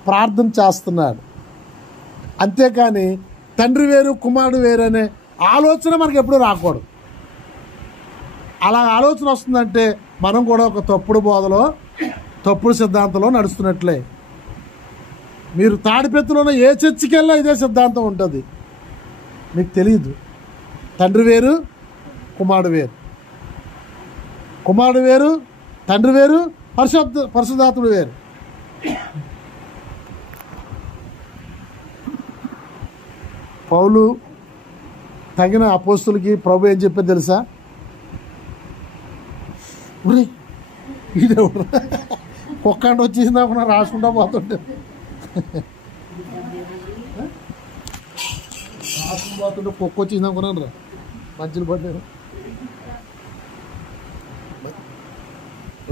ప్రార్థన చేస్తున్నాడు. అంతేకాని తండ్రి వేరు కుమారుడు వేరు అనే ఆలోచన మనకి ఎప్పుడూ రాకూడదు. అలా ఆలోచన వస్తుందంటే మనం కూడా ఒక తప్పుడు బోధలో, తప్పుడు సిద్ధాంతంలో నడుస్తున్నట్లే. మీరు తాడిపెత్తులోనే ఏ చర్చికి వెళ్ళినా ఇదే సిద్ధాంతం ఉంటుంది. మీకు తెలియదు. తండ్రి వేరు, కుమారుడు వేరు, కుమారుడు వేరు, తండ్రి వేరు, పరిశుద్ధాత్ముడు వేరు. పౌలు తగిన అపోస్తులకి ప్రభు ఏం చెప్పారు తెలుసా? ఇదేవుడు కుక్కండ వచ్చేసిందా రాసుకుంటా పోతుంటే రాసుకుపోతుంటే కుక్క వచ్చేసింది అనుకున్నాను రా, మంచిని పడ్డాను.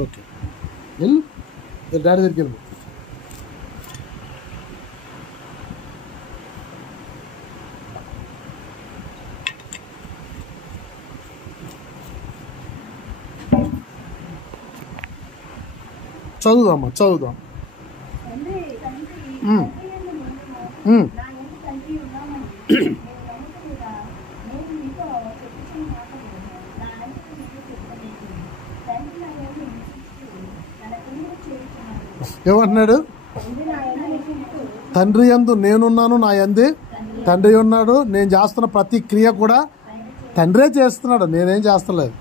ఓకే, వెళ్ళు, డాడీ దగ్గరికి వెళ్ళు. చదువుదాం. ఏమంటున్నాడు? తండ్రి యందు నేనున్నాను, నా యందే తండ్రి ఉన్నాడు. నేను చేస్తున్న ప్రతి క్రియ కూడా తండ్రే చేస్తున్నాడు, నేనేం చేస్తలేదు.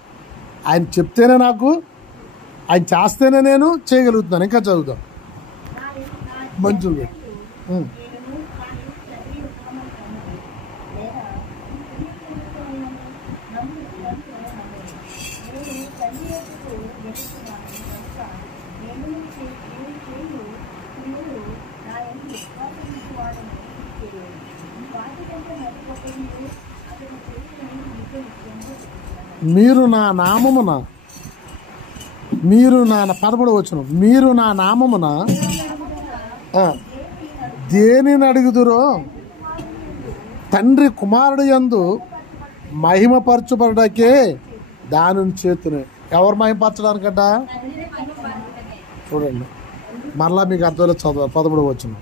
ఆయన చెప్తేనే నాకు, ఆయన చేస్తేనే నేను చేయగలుగుతున్నాను. ఇంకా చదువుతాం. మంచిగా మీరు నా నామమున, మీరు నా 13 వచనం, మీరు నా నామమున దేనిని అడుగుదురో తండ్రి కుమారుడు యందు మహిమపరచబడకే దానిని చేతునే. ఎవరు మహిమపరచడానికట? చూడండి, మరలా మీకు అర్థంలో చదవాలి. 13 వచనం,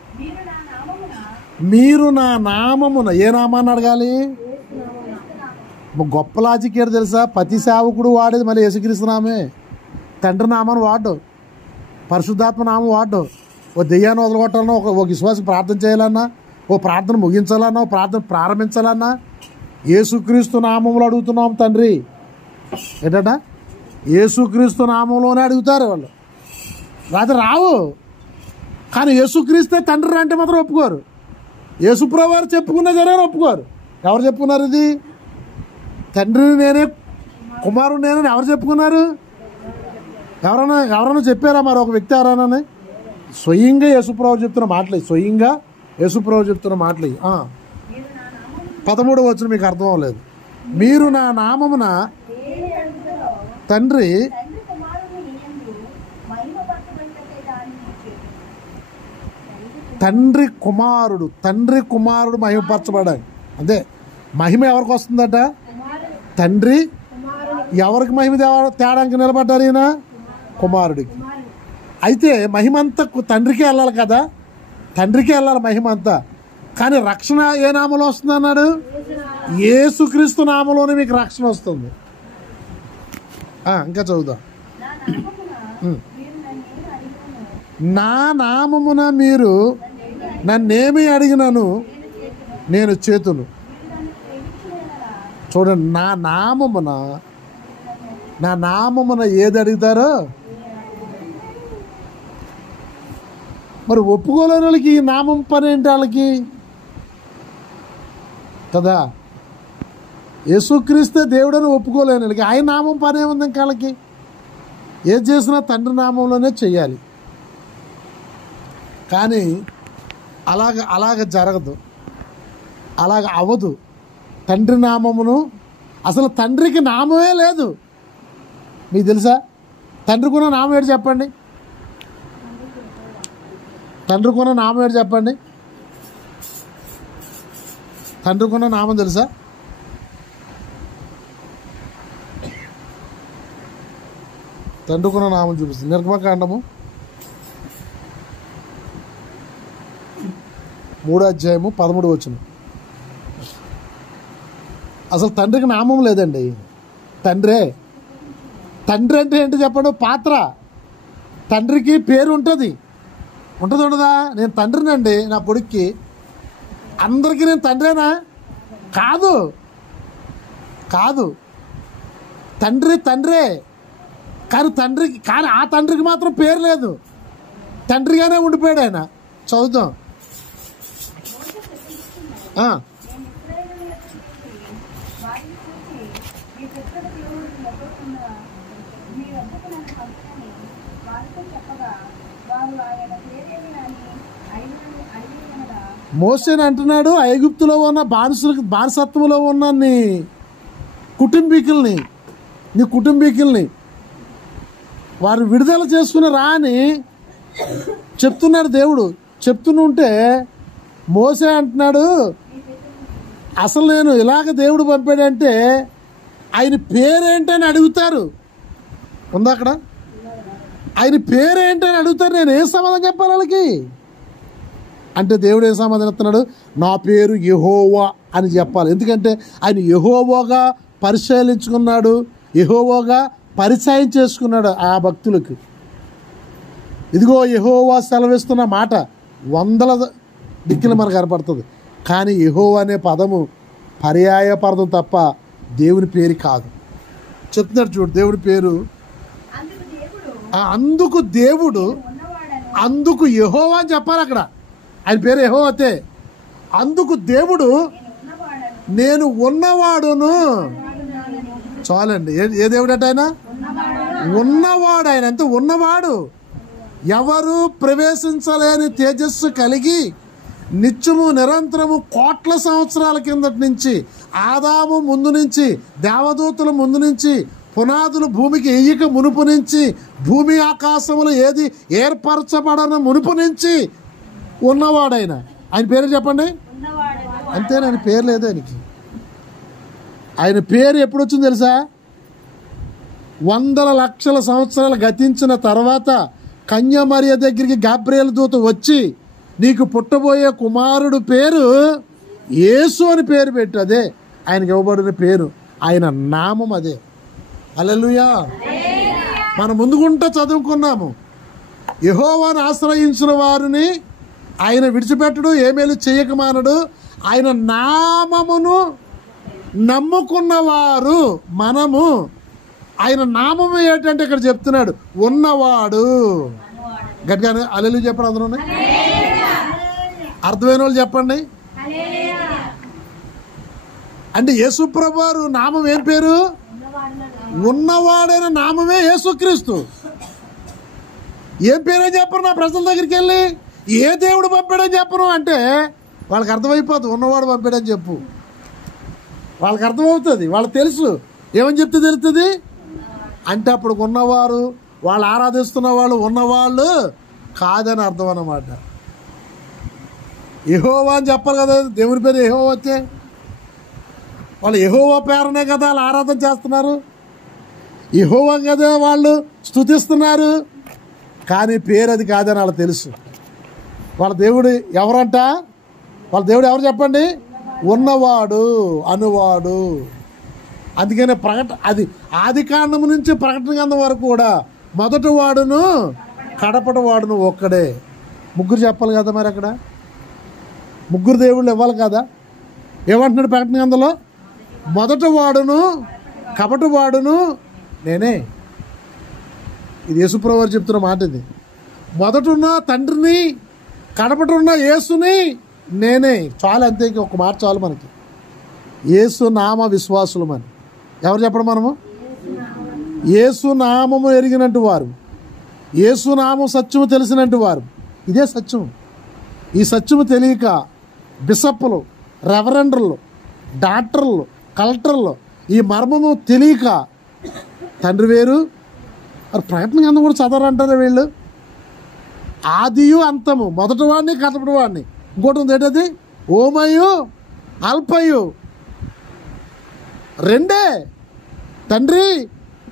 మీరు నా నామమున. ఏ నామాన్ని అడగాలి? గొప్ప లాజిక్ ఏంటి తెలుసా? ప్రతి సేవకుడు వాడేది మళ్ళీ యేసుక్రీస్తు నామే. తండ్రి నామాన్ని వాడు, పరిశుద్ధాత్మ నామం వాడు. ఓ దెయ్యాన్ని వదలగొట్టాలన్నా, ఒక విశ్వాసం ప్రార్థన చేయాలన్నా, ఓ ప్రార్థన ముగించాలన్నా, ఓ ప్రార్థన ప్రారంభించాలన్నా యేసుక్రీస్తు నామంలో అడుగుతున్నాం తండ్రి. ఏంటట? యేసుక్రీస్తు నామంలోనే అడుగుతారు వాళ్ళు. రాత్రి రావు, కానీ యేసుక్రీస్తే తండ్రి అంటే మాత్రం ఒప్పుకోరు. యేసుప్రభువు వారు చెప్పుకున్న జరిగిన ఒప్పుకోరు. ఎవరు చెప్పుకున్నారు ఇది? తండ్రిని నేనే, కుమారుడు నేనని ఎవరు చెప్పుకున్నారు? ఎవరైనా చెప్పారా? మరి ఒక వ్యక్తి ఎవరైనా? స్వయంగా యేసుప్రభువు చెప్తున్న మాటలు, స్వయంగా యేసుప్రభువు చెప్తున్న మాటలు. 13 వచనం మీకు అర్థం అవ్వలేదు. మీరు నా నామమున తండ్రి కుమారుడు మహిమపరచబడాలి. అదే మహిమ ఎవరికి వస్తుందట? తండ్రి. ఎవరికి మహిమ తేడానికి నిలబడ్డారు? ఈయన కుమారుడికి. అయితే మహిమ అంతా తండ్రికే వెళ్ళాలి కదా, తండ్రికే వెళ్ళాలి మహిమ అంతా. కానీ రక్షణ ఏ నామంలో వస్తుంది అన్నాడు? యేసుక్రీస్తు నామంలోనే మీకు రక్షణ వస్తుంది. ఇంకా చదువుదాం. నా నామమున మీరు నన్నేమి అడిగినను నేను చేతును. చూడండి, నా నామమున ఏది అడుగుతారో. మరి ఒప్పుకోలేని వాళ్ళకి ఈ నామం పని ఏంటి వాళ్ళకి కదా? యేసుక్రీస్తే దేవుడని ఒప్పుకోలేని వాళ్ళకి ఆయన నామం పని ఏముంది? ఇంకా వాళ్ళకి ఏది చేసినా తండ్రి నామంలోనే చెయ్యాలి. కానీ అలాగ జరగదు, అలాగ అవ్వదు. తండ్రి నామమును, అసలు తండ్రికి నామమే లేదు. మీకు తెలుసా తండ్రికున్న నామం ఏంటి చెప్పండి? తండ్రికున్న నామం ఏంటి చెప్పండి? తండ్రికున్న నామం తెలుసా? తండ్రికున్న నామం చూపిస్తుంది. నిర్గమకాండము 3:13. అసలు తండ్రికి నామం లేదండి. తండ్రి అంటే ఏంటి చెప్పండి? పాత్ర. తండ్రికి పేరు ఉంటుంది, ఉండదా? నేను తండ్రినండి నా కొడుక్కి. అందరికీ నేను తండ్రేనా? కాదు. తండ్రే. కానీ ఆ తండ్రికి మాత్రం పేరు లేదు, తండ్రిగానే ఉండిపోయాడు ఆయన. చదువుదాం. మోసేని అంటున్నాడు, ఐగుప్తులో ఉన్న బానిసత్వంలో ఉన్న నీ కుటుంబీకుల్ని వారు విడుదల చేసుకుని రా అని చెప్తున్నాడు దేవుడు. చెప్తుంటే మోసే అంటున్నాడు, అసలు నేను ఇలాగ దేవుడు పంపాడంటే ఆయన పేరేంటని అడుగుతారు. ఉందా అక్కడ? ఆయన పేరేంటని అడుగుతారు. నేను ఏ సమాధానం చెప్పాలి వాళ్ళకి? అంటే దేవుడు ఏ సమాధానం ఇస్తున్నాడు? నా పేరు యెహోవా అని చెప్పాలి. ఎందుకంటే ఆయన యెహోవాగా పరిశీలించుకున్నాడు, యెహోవాగా పరిచయం చేసుకున్నాడు ఆ భక్తులకు. ఇదిగో యెహోవా సెలవిస్తున్న మాట వందల దిక్కులు మనకు కనపడుతుంది. కానీ యెహోవా అనే పదము పర్యాయ పదం తప్ప దేవుని పేరు కాదు. చెప్తున్నాడు చూడు, దేవుడి పేరు. అందుకు దేవుడు, అందుకు యెహోవా అని చెప్పాలి అక్కడ. ఆయన పేరు యెహోవాతే. అందుకు దేవుడు నేను ఉన్నవాడును. చాలండి. ఏ దేవుడట ఆయన? ఉన్నవాడు. ఆయన అంతే, ఉన్నవాడు. ఎవరు ప్రవేశించలేని తేజస్సు కలిగి నిత్యము నిరంతరము కోట్ల సంవత్సరాల కిందటి నుంచి, ఆదాము ముందు నుంచి, దేవదూతల ముందు నుంచి, పునాదులు భూమికి ఎయ్యక మునుపు నుంచి, భూమి ఆకాశములు ఏది ఏర్పరచబడన మునుపు నుంచి ఉన్నవాడైన ఆయన పేరు చెప్పండి. అంతేనా? ఆయన పేరు లేదు ఆయనకి. ఆయన పేరు ఎప్పుడు వచ్చింది తెలుసా? వందల లక్షల సంవత్సరాలు గతించిన తర్వాత కన్యామరియ దగ్గరికి గాబ్రియేలు దూత వచ్చి, నీకు పుట్టబోయే కుమారుడు పేరు యేసు అని పేరు పెట్టు. అదే ఆయనకి ఇవ్వబడిన పేరు, ఆయన నామం అదే. హల్లెలూయా. మనం ముందుకుంటా చదువుకున్నాము, యెహోవాను ఆశ్రయించిన వారిని ఆయన విడిచిపెట్టడు, ఏ మేలు చేయకమానడు. ఆయన నామమును నమ్ముకున్నవారు మనము. ఆయన నామము ఏంటంటే ఇక్కడ చెప్తున్నాడు, ఉన్నవాడు. గట్టిగా హల్లెలూయా చెప్పండి అందరూ. అర్థమైన వాళ్ళు చెప్పండి. అంటే యేసుప్రభు వారు నామం ఏం పేరు? ఉన్నవాడైన నామమే యేసుక్రీస్తు. ఏం పేరే చెప్పరు నా ప్రజల దగ్గరికి వెళ్ళి, ఏ దేవుడు పంపాడని చెప్పను అంటే వాళ్ళకి అర్థమైపోతుంది. ఉన్నవాడు పంపాడని చెప్పు, వాళ్ళకి అర్థమవుతుంది, వాళ్ళకి తెలుసు. ఏమని చెప్తే తెలుస్తుంది అంటే అప్పుడు ఉన్నవారు, వాళ్ళు ఆరాధిస్తున్న వాళ్ళు ఉన్నవాళ్ళు కాదని అర్థం అన్నమాట. యెహోవా అని చెప్పాలి కదా, దేవుని పేరు యెహోవా వచ్చే. వాళ్ళు యెహోవా పేరునే కదా వాళ్ళు ఆరాధన చేస్తున్నారు, యెహోవా కదా వాళ్ళు స్తుతిస్తున్నారు. కానీ పేరు అది కాదని వాళ్ళకి తెలుసు. వాళ్ళ దేవుడు ఎవరంట? వాళ్ళ దేవుడు ఎవరు చెప్పండి? ఉన్నవాడు, అనువాడు. అందుకనే అది ఆది కాండము నుంచి ప్రకటన గ్రంథం వరకు కూడా మొదటి వాడును కడపటి వాడును ఒక్కడే. ముగ్గురు చెప్పాలి కదా మరి అక్కడ, ముగ్గురు దేవుళ్ళు ఇవ్వాలి కదా. ఏమంటున్నాడు ప్రకటన గ్రంథంలో? మొదటి వాడును కపటి వాడును నేనే. ఇది యేసుప్రభువు వారు చెప్తున్న మాట. ఇది మొదటున్న తండ్రిని, కడపటున్న యేసుని నేనే. చాలు, అంతే. ఒక మాట చాలు మనకి. యేసు నామ విశ్వాసులమని ఎవరు చెప్పడం? మనము యేసు నామము ఎరిగినట్టు వారు, యేసు నామం సత్యము తెలిసినట్టు వారు. ఇదే సత్యం. ఈ సత్యము తెలియక బిషప్పులు, రెవరెండర్లు, డాక్టర్లు, కలెక్టర్లు ఈ మర్మము తెలియక తండ్రి వేరు. మరి ప్రకటన గ్రంథం కూడా చదవరంటారా వీళ్ళు? ఆదియు అంతము, మొదటి వాడిని కడపటి వాడిని. ఇంకోటి ఉంది ఏంటది? ఓమయు అల్పయు, రెండే. తండ్రి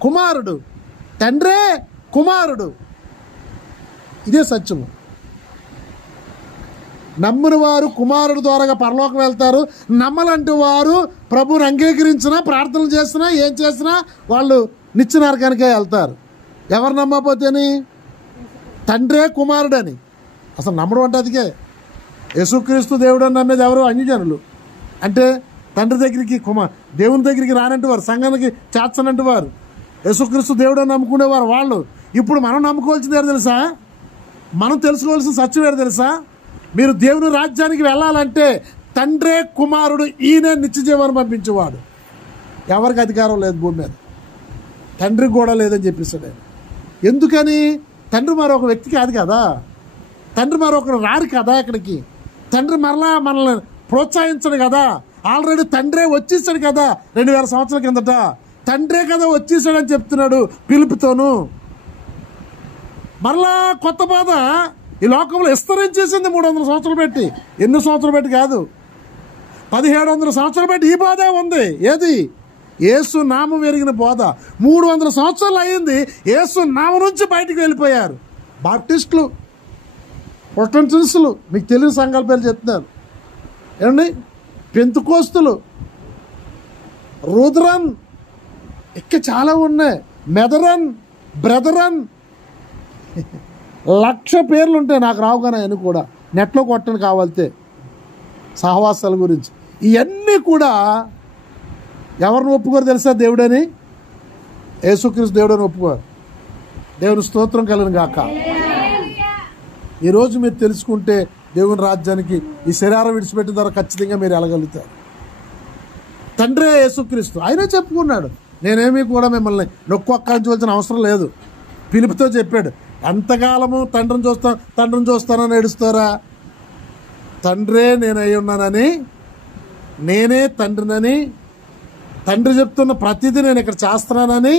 కుమారుడు, తండ్రే కుమారుడు. ఇదే సత్యము. నమ్మిన వారు కుమారుడు ద్వారా పరలోకం వెళ్తారు. నమ్మలంటే వారు ప్రభువుని అంగీకరించినా, ప్రార్థనలు చేసినా, ఏం చేసినా వాళ్ళు నిత్య నరకానికే వెళ్తారు. ఎవరు నమ్మకపోతేని? తండ్రే కుమారుడని. అసలు నమ్మడం అంటే అదికే. యేసుక్రీస్తు దేవుడు అని నమ్మేది ఎవరు? అన్యజనులు. అంటే తండ్రి దగ్గరికి దేవుని దగ్గరికి రానంటు వారు, సంఘానికి చేర్చనంటు వారు, యేసుక్రీస్తు దేవుడు అని నమ్ముకునేవారు వాళ్ళు. ఇప్పుడు మనం నమ్ముకోవాల్సింది ఏదో తెలుసా? మనం తెలుసుకోవాల్సిన సత్యం ఏదో తెలుసా? మీరు దేవుని రాజ్యానికి వెళ్ళాలంటే తండ్రే కుమారుడు, ఈయనే నిత్య జీవాన్ని పంపించేవాడు. ఎవరికి అధికారం లేదు భూమి మీద, తండ్రికి కూడా లేదని చెప్పేసాడు. ఎందుకని? తండ్రి మరొక వ్యక్తి కాదు కదా, తండ్రి మరొకరు రారు కదా ఇక్కడికి. తండ్రి మరలా మనల్ని ప్రోత్సహించడు కదా. ఆల్రెడీ తండ్రే వచ్చేసాడు కదా 2000 సంవత్సరాల కిందట. తండ్రే కదా వచ్చేసాడని చెప్తున్నాడు పిలుపుతోను. మరలా కొత్త బాధ ఈ లోకంలో విస్తరించేసింది 300 సంవత్సరాలు పెట్టి. ఎన్ని సంవత్సరాలు పెట్టి కాదు, 1700 సంవత్సరాలు పెట్టి ఈ బాధ ఉంది. ఏది? యేసు నామం ఎరిగిన బోధ. 300 సంవత్సరాలు అయ్యింది. యేసు నామం నుంచి బయటికి వెళ్ళిపోయారు. బాప్టిస్టులు, ప్రొటెస్టెంట్స్లు, మీకు తెలుగు సంఘాల పేర్లు చెప్తున్నారు ఏమండి, పెంతుకోస్తులు, రూద్రన్, ఇంకా చాలా ఉన్నాయి, మెదరన్, బ్రదరన్, 1,00,000 పేర్లు ఉంటాయి. నాకు రావు కానీ ఆయన కూడా నెట్లో కొట్టని కావాలితే సహవాసాల గురించి. ఇవన్నీ కూడా ఎవరిని ఒప్పుకోరు తెలుసా? దేవుడని, యేసుక్రీస్తు దేవుడని ఒప్పుకోరు. దేవుని స్తోత్రం కలుగును గాక. ఈరోజు మీరు తెలుసుకుంటే దేవుని రాజ్యానికి ఈ శరీరం విడిచిపెట్టిన ద్వారా ఖచ్చితంగా మీరు వెళ్ళగలుగుతారు. తండ్రే యేసుక్రీస్తు, ఆయనే చెప్పుకున్నాడు, నేనేమీ కూడా మిమ్మల్ని నొక్కొక్కించవలసిన అవసరం లేదు. పిలుపుతో చెప్పాడు. ఎంతకాలము తండ్రిని చూస్తానని ఏడుస్తారా? తండ్రే నేను అయి ఉన్నానని, నేనే తండ్రినని, తండ్రి చెప్తున్న ప్రతిదీ నేను ఇక్కడ చేస్తున్నానని,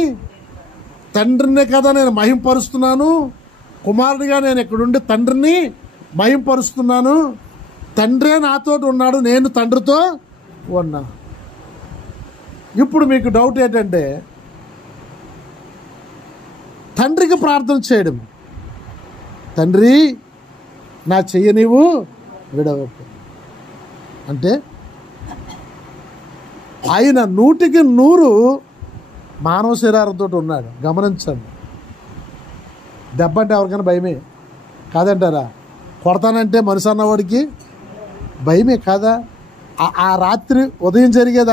తండ్రినే కదా నేను మహింపరుస్తున్నాను, కుమారుడిగా నేను ఇక్కడుండి తండ్రిని మహింపరుస్తున్నాను, తండ్రే నాతో ఉన్నాడు, నేను తండ్రితో ఉన్నా. ఇప్పుడు మీకు డౌట్ ఏంటంటే, తండ్రికి ప్రార్థన చేయడం, తండ్రి నా చెయ్యి నీవు విడవకు అంటే, ఆయన 100% మానవ శరీరంతో ఉన్నాడు. గమనించండి. దెబ్బ అంటే ఎవరికైనా భయమే కాదంటారా? కొడతానంటే మనిషి అన్నవాడికి భయమే కాదా? ఆ రాత్రి ఉదయం జరిగేది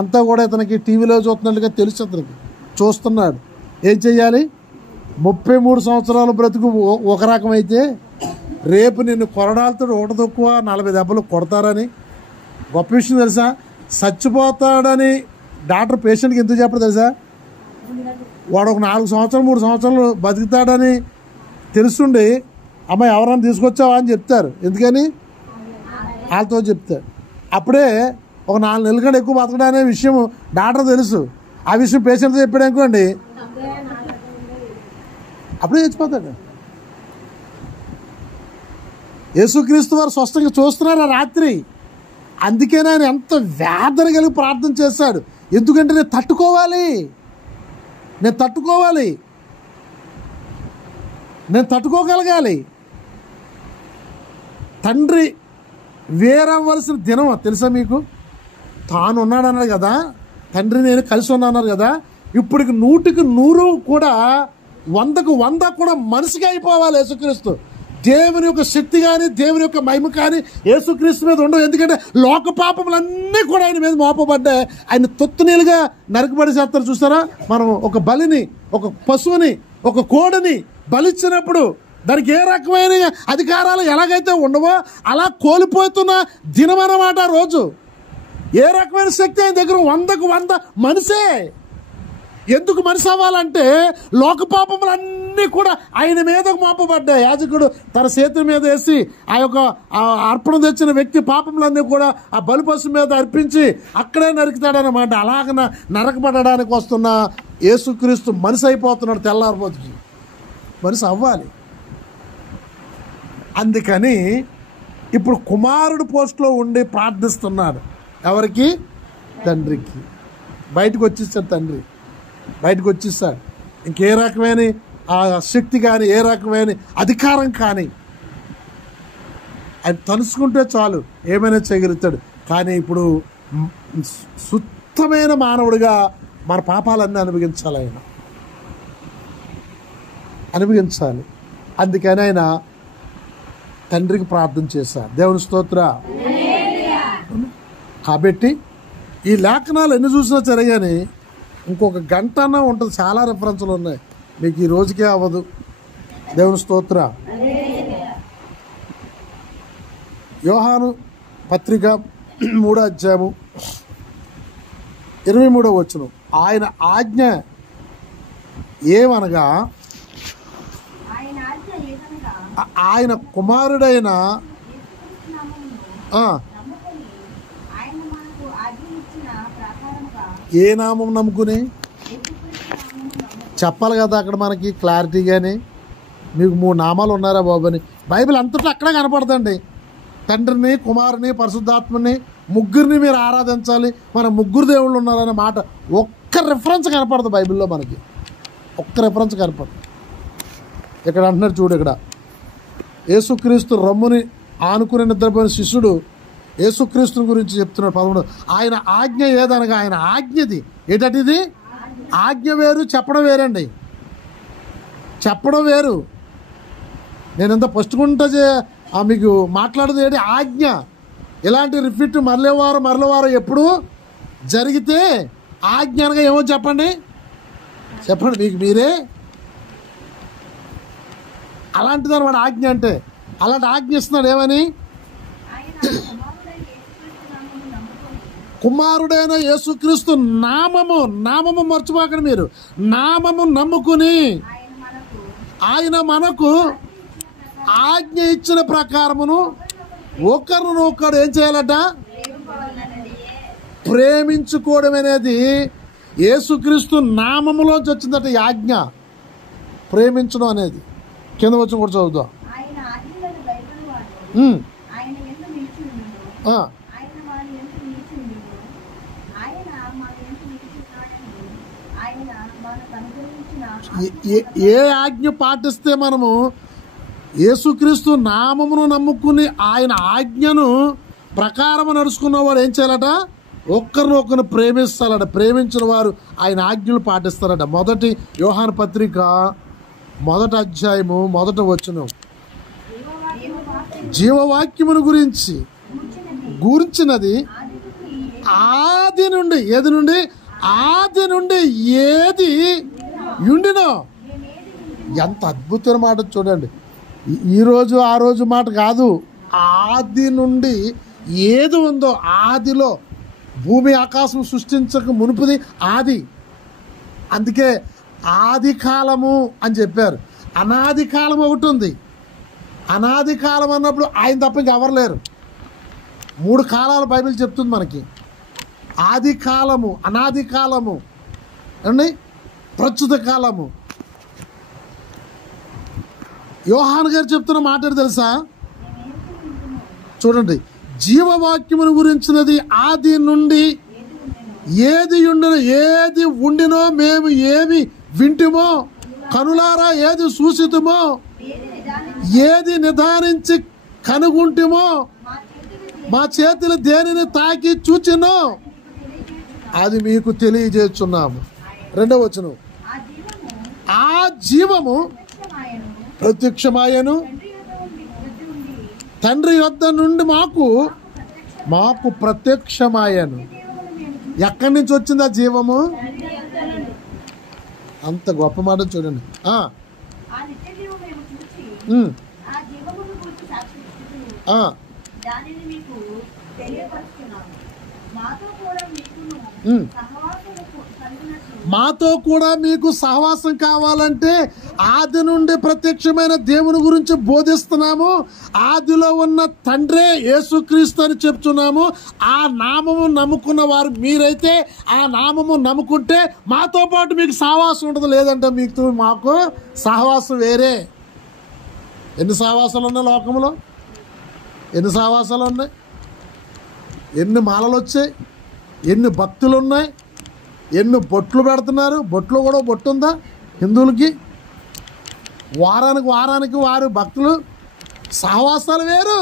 అంతా కూడా ఇతనికి టీవీలో చూస్తున్నట్టుగా తెలుసు. అతనికి చూస్తున్నాడు. ఏం చెయ్యాలి? 33 సంవత్సరాలు బ్రతుకు ఒక రకమైతే రేపు నిన్ను కొరడాలతో ఒకటి తక్కువ 40 దెబ్బలు కొడతారని. గొప్ప విషయం తెలుసా? చచ్చిపోతాడని డాక్టర్ పేషెంట్కి ఎందుకు చెప్పడు తెలుసా? వాడు ఒక 4 సంవత్సరాలు 3 సంవత్సరాలు బతుకుతాడని తెలుసుండి, అమ్మాయి ఎవరైనా తీసుకొచ్చావా అని చెప్తారు. ఎందుకని? వాళ్ళతో చెప్తారు. అప్పుడే ఒక 4 నెలల కంటే ఎక్కువ బతకడనే విషయం డాక్టర్ తెలుసు. ఆ విషయం పేషెంట్తో చెప్పాడు అనుకోండి, అప్పుడే చచ్చిపోతాడు. యేసుక్రీస్తు వారు స్పష్టంగా చూస్తున్నారు ఆ రాత్రి. అందుకే ఆయన ఎంత వేదన కలిగి ప్రార్థన చేశాడు. ఎందుకంటే నేను తట్టుకోగలగాలి. తండ్రి వేరవ్వాల్సిన దినం తెలుసా మీకు? తాను ఉన్నాడన్నారు కదా, తండ్రి నేను కలిసి ఉన్నాన్నారు కదా, ఇప్పటికి 100కి 100 కూడా 100కు 100 కూడా మనిషిగా అయిపోవాలి యేసుక్రీస్తు. దేవుని యొక్క శక్తి కానీ దేవుని యొక్క మహిమ కానీ యేసుక్రీస్తు మీద ఉండవు. ఎందుకంటే లోక పాపములన్నీ కూడా ఆయన మీద మోపబడ్డాయి. ఆయన తొత్తునీలుగా నరకబడి చేస్తారు. చూస్తారా, మనం ఒక బలిని, ఒక పశువుని, ఒక కోడిని బలిచ్చినప్పుడు దానికి ఏ రకమైన అధికారాలు ఎలాగైతే ఉండవో అలా కోల్పోతున్న దినం అన్నమాట రోజు. ఏ రకమైన శక్తి ఆయన దగ్గర 100కు 100 మనిషే. ఎందుకు మనిషి అవ్వాలంటే లోక పాపములన్నీ కూడా ఆయన మీద మోపబడ్డాయి. యాజకుడు తన చేతుల మీద వేసి ఆ యొక్క అర్పణ తెచ్చిన వ్యక్తి పాపములన్నీ కూడా ఆ బలిపశు మీద అర్పించి అక్కడే నరుకుతాడనమాట. అలాగ నరకబడడానికి వస్తున్న యేసుక్రీస్తు మనిషి అయిపోతున్నాడు. తెల్లారిపోతుకి మనిషి అవ్వాలి. అందుకని ఇప్పుడు కుమారుడు పోస్టులో ఉండి ప్రార్థిస్తున్నాడు. ఎవరికి? తండ్రికి. బయటకు వచ్చేస్తాడు తండ్రి, బయటకు వచ్చేస్తాడు. ఇంకే రకమైన ఆ శక్తి కానీ ఏ రకమైన అధికారం కానీ ఆయన తలుసుకుంటే చాలు ఏమైనా చేయగలుగుతాడు. కానీ ఇప్పుడు శుద్ధమైన మానవుడిగా మన పాపాలన్నీ అనుభవించాలి, ఆయన అనుభవించాలి. అందుకని ఆయన తండ్రికి ప్రార్థన చేశారు. దేవుని స్తోత్ర. కాబట్టి ఈ లేఖనాలు ఎన్ని చూసినా సరే కానీ ఇంకొక గంటన్నా ఉంటుంది. చాలా రిఫరెన్స్లు ఉన్నాయి, మీకు ఈ రోజుకే అవ్వదు. దేవుని స్తోత్ర. యోహాను పత్రిక 3వ అధ్యాయము 23వ వచనం. ఆయన ఆజ్ఞ ఏమనగా ఆయన కుమారుడైన ఏ నామం నమ్ముకుని చెప్పాలి కదా అక్కడ మనకి క్లారిటీగానే. మీకు 3 నామాలు ఉన్నారా బాబు అని బైబిల్ అంతటా అక్కడే కనపడదండి. తండ్రిని, కుమారుని, పరిశుద్ధాత్మని ముగ్గురిని మీరు ఆరాధించాలి, మన ముగ్గురు దేవుళ్ళు ఉన్నారనే మాట ఒక్క రిఫరెన్స్ కనపడదు బైబిల్లో. మనకి ఒక్క రిఫరెన్స్ కనపడదు. ఇక్కడ అంటున్నాడు చూడు, ఇక్కడ యేసుక్రీస్తు రమ్ముని ఆనుకుని నిద్రపోయిన శిష్యుడు యేసుక్రీస్తుని గురించి చెప్తున్నాడు. 11 ఆయన ఆజ్ఞ ఏదనగా, ఆయన ఆజ్ఞది ఏంటంటే ఆజ్ఞ వేరు, చెప్పడం వేరండి. చెప్పడం వేరు. నేను ఎంత పస్తుకుంటా మీకు మాట్లాడేది ఏంటి? ఆజ్ఞ. ఇలాంటి రిపీట్ మరలవారం ఎప్పుడు జరిగితే ఆజ్ఞ అనగా ఏమో చెప్పండి, చెప్పండి మీకు మీరే. అలాంటిది అనమాట ఆజ్ఞ అంటే. అలాంటి ఆజ్ఞ ఇస్తున్నాడు ఏమని? కుమారుడైన యేసుక్రీస్తు నామము మర్చిపోకండి మీరు. నామము నమ్ముకుని ఆయన మనకు ఆజ్ఞ ఇచ్చిన ప్రకారమును ఒకరినొకడు ఏం చేయాలట? ప్రేమించుకోవడం అనేది యేసుక్రీస్తు నామములోంచి వచ్చిందట ఈ ఆజ్ఞ. ప్రేమించడం అనేది కింద వచ్చి కూడా చదువుదాం. ఏ ఆజ్ఞ పాటిస్తే మనము యేసుక్రీస్తు నామమును నమ్ముకుని ఆయన ఆజ్ఞను ప్రకారం నడుచుకున్నవాడు ఏం చేయాలట? ఒకరినొకరు ప్రేమిస్తారట. ప్రేమించిన వారు ఆయన ఆజ్ఞలు పాటిస్తారట. మొదటి యోహాను పత్రిక 1వ అధ్యాయము 1వ వచనం. జీవవాక్యమును గురించినది ఆది నుండి ఏది యుండినో. ఎంత అద్భుతమైన మాట చూడండి. ఈరోజు ఆ రోజు మాట కాదు. ఆది నుండి ఏది ఉందో, ఆదిలో భూమి ఆకాశం సృష్టించక మునుపుది ఆది. అందుకే ఆది కాలము అని చెప్పారు. అనాది కాలం ఒకటి ఉంది. అనాది కాలం అన్నప్పుడు ఆయన తప్ప ఇంకెవరు లేరు. 3 కాలాలు బైబిల్ చెప్తుంది మనకి. ఆది కాలము, అనాది కాలము అండి, ప్రస్తుత కాలము. యోహాను గారు చెప్తున్న మాట తెలుసా? చూడండి, జీవవాక్యమును గురించినది ఆది నుండి ఏది ఉండినో మేము ఏమి వింటిమో కనులారా ఏది చూసితుమో ఏది నిదానించి కనుగుంటిమో మా చేతులు దేనిని తాకి చూచెనో అది మీకు తెలియజేస్తున్నాము. 2వ వచనం, ఆ జీవము ప్రత్యక్షమాయను, తండ్రి యొద్ద నుండి మాకు ప్రత్యక్షమాయను. ఎక్కడి నుంచి వచ్చింది ఆ జీవము? అంత గొప్ప మాట చూడండి. మాతో కూడా మీకు సహవాసం కావాలంటే ఆది నుండి ప్రత్యక్షమైన దేవుని గురించి బోధిస్తున్నాము. ఆదిలో ఉన్న తండ్రే యేసుక్రీస్తు అని చెప్తున్నాము. ఆ నామము నమ్ముకున్న వారు మీరైతే ఆ నామము నమ్ముకుంటే మాతో పాటు మీకు సహవాసం ఉండదు. లేదంటే మాకు సహవాసం వేరే. ఎన్ని సహవాసాలు ఉన్నాయి లోకంలో? ఎన్ని సహవాసాలు ఉన్నాయి? ఎన్ని మాలలు వచ్చాయి? ఎన్ని భక్తులు ఉన్నాయి? ఎన్ని బొట్లు పెడుతున్నారు? బొట్లు కూడా బొట్టు ఉందా హిందువులకి? వారానికి వారు భక్తులు. సహవాసాలు వేరు.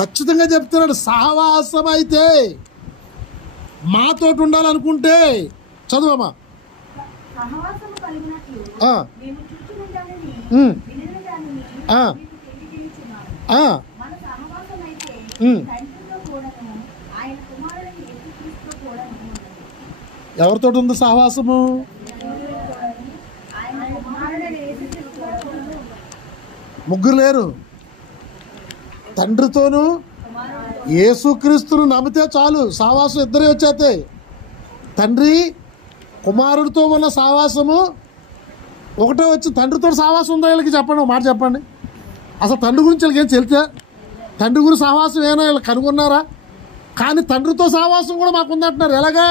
ఖచ్చితంగా చెప్తున్నాడు. సహవాసం అయితే మాతోటి ఉండాలనుకుంటే చదువమ్మా. ఎవరితో ఉంది సహవాసము? ముగ్గురు లేరు. తండ్రితోనూ యేసుక్రీస్తును నమ్మితే చాలు, సహవాసం ఇద్దరే వచ్చేస్తాయి. తండ్రి కుమారుడితో ఉన్న సహవాసము ఒకటే వచ్చి. తండ్రితో సహవాసం ఉందా వీళ్ళకి? చెప్పండి, ఒక మాట చెప్పండి. అసలు తండ్రి గురించి వీళ్ళకి ఏం తెలిసా? తండ్రి గురించి సహవాసం ఏమైనా వీళ్ళు కనుగొన్నారా? కానీ తండ్రితో సహవాసం కూడా మాకు ఉందంటున్నారు. ఎలాగా?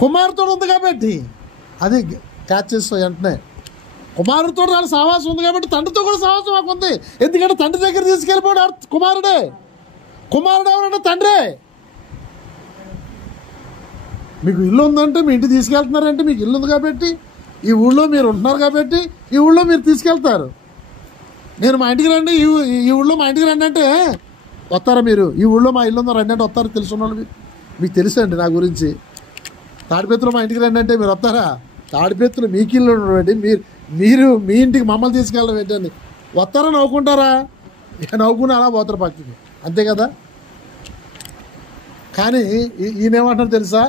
కుమారుడితో ఉంది కాబట్టి. అది క్యాచ్ చేస్తాం వెంటనే. కుమారుడితో వాళ్ళ సహవాసం ఉంది కాబట్టి తండ్రితో కూడా సహవాసం మాకు ఉంది. ఎందుకంటే తండ్రి దగ్గర తీసుకెళ్ళిపోయాడు కుమారుడే. కుమారుడు ఎవరంటే తండ్రే. మీకు ఇల్లు ఉందంటే మీ ఇంటికి తీసుకెళ్తున్నారంటే మీకు ఇల్లు ఉంది కాబట్టి, ఈ ఊళ్ళో మీరు ఉంటున్నారు కాబట్టి ఈ ఊళ్ళో మీరు తీసుకెళ్తారు. నేను మా ఇంటికి రండి, ఈ ఊళ్ళో మా ఇంటికి రండి అంటే వస్తారా మీరు? ఈ ఊళ్ళో మా ఇల్లు ఉందో రండి అంటే వస్తారు. తెలుసున్న వాళ్ళు మీకు తెలుసండి నా గురించి. తాడిపత్రులు మా ఇంటికి రండి అంటే మీరు వస్తారా? తాడిపత్రులు మీకు ఇల్లు ఉండడం, మీరు మీ ఇంటికి మమ్మల్ని తీసుకెళ్ళడం ఏంటండి? వస్తారా? నవ్వుకుంటారా? ఇక నవ్వుకుని అలా పోతారు పక్కకి, అంతే కదా. కానీ ఈయనేమంటారు తెలుసా?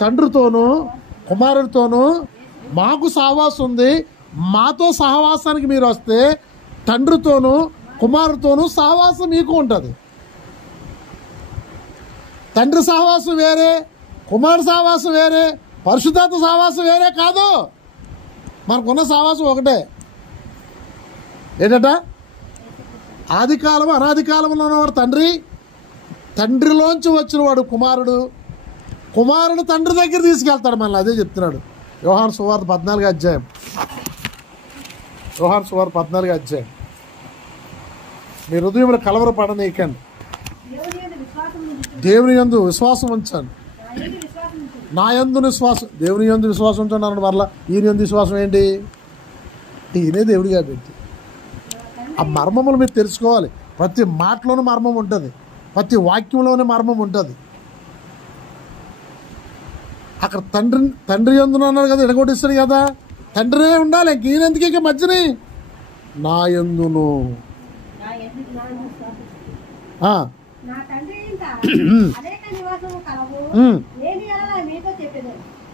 తండ్రితోనూ కుమారుడితోనూ మాకు సహవాసం ఉంది. మాతో సహవాసానికి మీరు వస్తే తండ్రితోనూ కుమారుడితోనూ సహవాసం మీకు ఉంటుంది. తండ్రి సహవాసం వేరే, కుమారుడు సహవాసం వేరే, పరిశుద్ధాత్మ సహవాసం వేరే కాదు. మనకున్న సహవాసం ఒకటే. ఏంటట? ఆది కాలం అనాది కాలంలో ఉన్నవాడు తండ్రి, తండ్రిలోంచి వచ్చిన వాడు కుమారుడు, కుమారుడు తండ్రి దగ్గర తీసుకెళ్తాడు మనల్ని. అదే చెప్తున్నాడు యోహాను సువార్త 14వ అధ్యాయం. యోహాను సువార్త 14వ అధ్యాయం. మీ హృదయంలో కలవరపడనీకండి, దేవుని యందు విశ్వాసం ఉంచండి. నా యందు విశ్వాసం, దేవుని యందు విశ్వాసం ఉంటున్నాను. మరలా ఈయన యందు విశ్వాసం ఏంటి? ఈయనే దేవుడు కాబట్టి. ఆ మర్మములు మీరు తెలుసుకోవాలి. ప్రతి మాటలోనూ మర్మం ఉంటుంది, ప్రతి వాక్యంలోనే మర్మం ఉంటుంది. అక్కడ తండ్రి యందును అన్నాడు కదా, ఎడగొట్టిస్తాడు కదా. తండ్రే ఉండాలి, ఇంక ఈయన ఎందుకు ఇక మధ్యని? నా యందును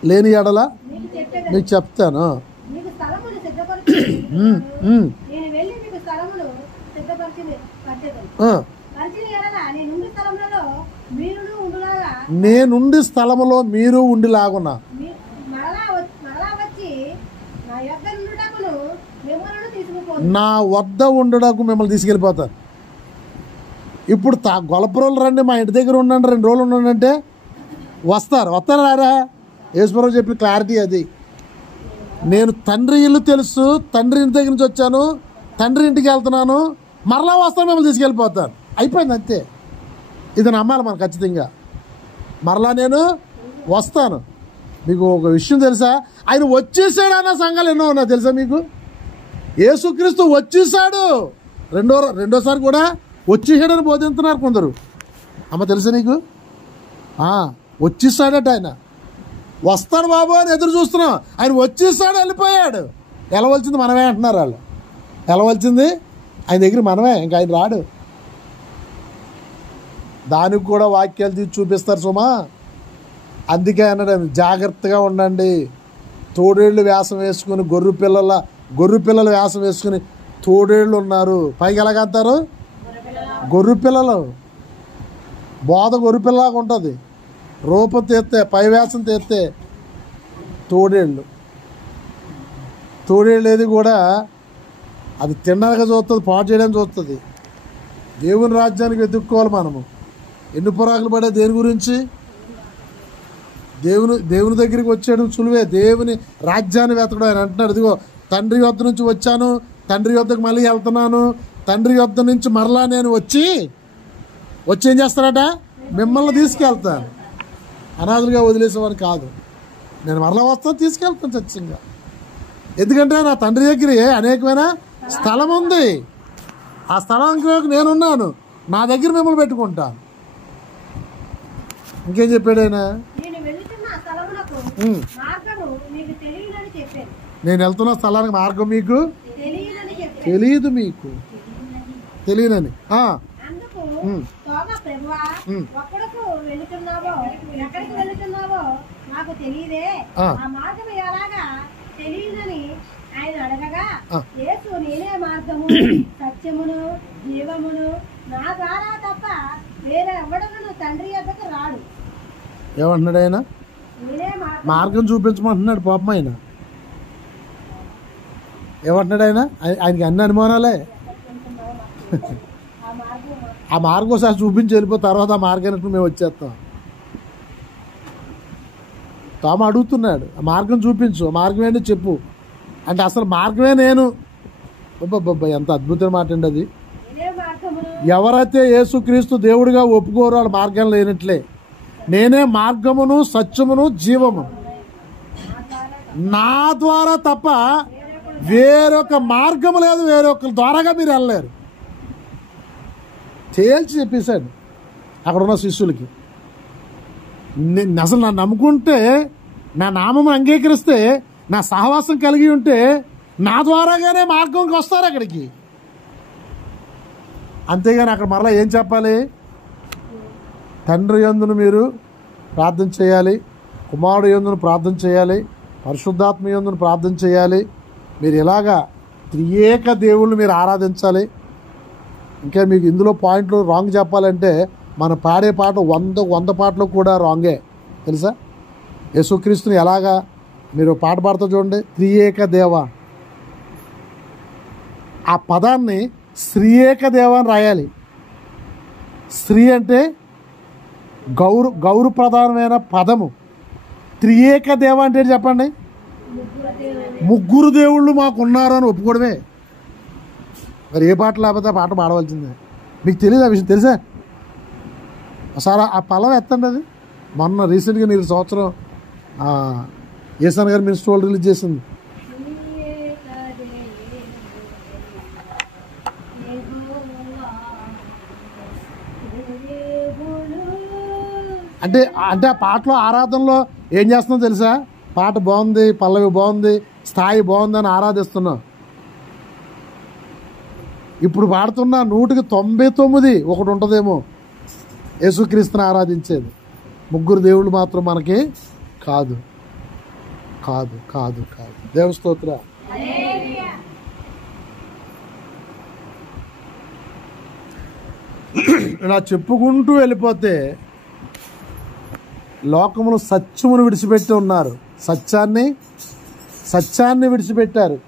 లేని ఎడల మీకు చెప్తాను. నేనుండి స్థలములో మీరు ఉండిలాగున్నా. నా వద్ద ఉండడానికి మిమ్మల్ని తీసుకెళ్ళిపోతారు. ఇప్పుడు గొల్లపురోలు రండి, మా ఇంటి దగ్గర ఉండండి, 2 రోజులు ఉండండి అంటే వస్తారా రారా? యేసుప్రభు చెప్పిన క్లారిటీ అది. నేను తండ్రి ఇల్లు తెలుసు, తండ్రి ఇంటి దగ్గర నుంచి వచ్చాను, తండ్రి ఇంటికి వెళ్తున్నాను, మరలా వస్తాను, మిమ్మల్ని తీసుకెళ్ళిపోతాను. అయిపోయింది, అంతే. ఇది నమ్మాలి మనం ఖచ్చితంగా. మరలా నేను వస్తాను. మీకు ఒక విషయం తెలుసా? ఆయన వచ్చేసాడు అన్న సంఘాలు ఎన్నో ఉన్నా తెలుసా మీకు? యేసుక్రీస్తు వచ్చేసాడు. రెండోసారి కూడా వచ్చేసాడని బోధిస్తున్నారు కొందరు. అమ్మ తెలుసా నీకు? వచ్చేసాడట ఆయన. వస్తాడు బాబు అని ఎదురు చూస్తున్నాం, ఆయన వచ్చేసాడు వెళ్ళిపోయాడు. వెళ్ళవలసింది మనమే అంటున్నారు వాళ్ళు. వెళ్ళవలసింది ఆయన దగ్గర మనమే, ఇంకా ఆయన రాడు. దానికి కూడా వాక్యాలు తీసి చూపిస్తారు సుమా. అందుకే అన్నాడు జాగ్రత్తగా ఉండండి. తోడేళ్ళు వేషం వేసుకుని గొర్రె పిల్లలు వేషం వేసుకుని తోడేళ్ళు ఉన్నారు. పైకి ఎలాగంటారు? గొర్రె పిల్లలు. బోధ గొర్రె పిల్లలాగా ఉంటుంది. రూపం తీస్తే, పై వేషం తీస్తే తోడేళ్ళు. తోడేళ్ళు ఏది కూడా అది తినడానికి చూస్తుంది, పాటు చేయడానికి చూస్తుంది. దేవుని రాజ్యానికి వెతుక్కోవాలి మనము. ఎన్ని పురాకులు పడే దేని గురించి? దేవుని దగ్గరికి వచ్చేయడం సులువే. దేవుని రాజ్యాన్ని వెతకడం. ఆయన అంటున్నాడు, ఇదిగో తండ్రి యొద్ద నుంచి వచ్చాను, తండ్రి యొద్దకు మళ్ళీ వెళ్తున్నాను, తండ్రి యొద్ద నుంచి మరలా నేను వచ్చి ఏం చేస్తారట? మిమ్మల్ని తీసుకెళ్తాను. అనాథులుగా వదిలేసేవారు కాదు. నేను మరలా వస్తాను, తీసుకెళ్తాను సత్యంగా. ఎందుకంటే నా తండ్రి దగ్గర అనేకమైన స్థలం ఉంది. ఆ స్థలానికి నేనున్నాను, నా దగ్గర మిమ్మల్ని పెట్టుకుంటాను. ఇంకేం చెప్పాడు ఆయన? నేను వెళ్తున్న స్థలానికి మార్గం మీకు తెలియదు, మీకు తెలియనని. ఏమంటున్నాడు ఆయన? మార్గం చూపించమంటున్నాడు పాపం ఆయన. ఏమంటున్నాడు ఆయన? ఆయనకి అన్ని అనుమానాలే. ఆ మార్గం ఒకసారి చూపించి వెళ్ళిపోయిన తర్వాత ఆ మార్గానికి మేము వచ్చేస్తాం. తాము అడుగుతున్నాడు, ఆ మార్గం చూపించు, ఆ మార్గం ఏంటి చెప్పు అంటే అసలు మార్గమే నేను. ఎంత అద్భుతమైన మాట అండి అది. ఎవరైతే యేసుక్రీస్తు దేవుడిగా ఒప్పుకోరో వాళ్ళ మార్గం లేనట్లే. నేనే మార్గమును సత్యమును జీవము, నా ద్వారా తప్ప వేరొక మార్గము లేదు, వేరొక ద్వారాగా మీరు వెళ్ళలేరు. తేల్చి చెప్పేశాడు అక్కడ ఉన్న శిష్యులకి. అసలు నన్ను నమ్ముకుంటే, నా నామం అంగీకరిస్తే, నా సహవాసం కలిగి ఉంటే నా ద్వారాగానే మార్గంకి వస్తారు అక్కడికి. అంతేగాని అక్కడ మరలా ఏం చెప్పాలి? తండ్రి యందును మీరు ప్రార్థన చేయాలి, కుమారుడు యందును ప్రార్థన చేయాలి, పరిశుద్ధాత్మ యందును ప్రార్థన చేయాలి. మీరు ఇలాగా త్రియేక దేవుళ్ళు మీరు ఆరాధించాలి. ఇంకా మీకు ఇందులో పాయింట్లు రాంగ్ చెప్పాలంటే మనం పాడే పాట 100 పాటలు కూడా రాంగే తెలుసా. యేసుక్రీస్తుని ఎలాగా మీరు పాట పాడుతూ చూడండి, త్రియేక దేవ. ఆ పదాన్ని శ్రీయేక దేవ అని రాయాలి. శ్రీ అంటే గౌరు ప్రధానమైన పదము. త్రియేక దేవ అంటే చెప్పండి, ముగ్గురు దేవుళ్ళు మాకున్నారు అని ఒప్పుకోవడమే. మరి ఏ పాట లేకపోతే పాట పాడవలసిందే. మీకు తెలియదు ఆ విషయం తెలుసా? ఒకసారి ఆ పలం ఎత్తండి. అది మొన్న రీసెంట్గా నేను సంవత్సరం ఏసాన్ గారు మినిస్టర్ రిలీజ్ చేసింది. అంటే ఆ పాటలో ఆరాధనలో ఏం చేస్తున్నావు తెలుసా? పాట బాగుంది, పల్లవి బాగుంది, స్థాయి బాగుందని ఆరాధిస్తున్నాం. ఇప్పుడు పాడుతున్న 199 ఒకటి ఉంటుందేమో యేసుక్రీస్తుని ఆరాధించేది. ముగ్గురు దేవుళ్ళు మాత్రం మనకి కాదు కాదు కాదు కాదు. దేవ స్తోత్ర. ఇలా చెప్పుకుంటూ వెళ్ళిపోతే లోకమును సత్యమును విడిచిపెట్టి ఉన్నారు, సత్యాన్ని విడిచిపెట్టారు.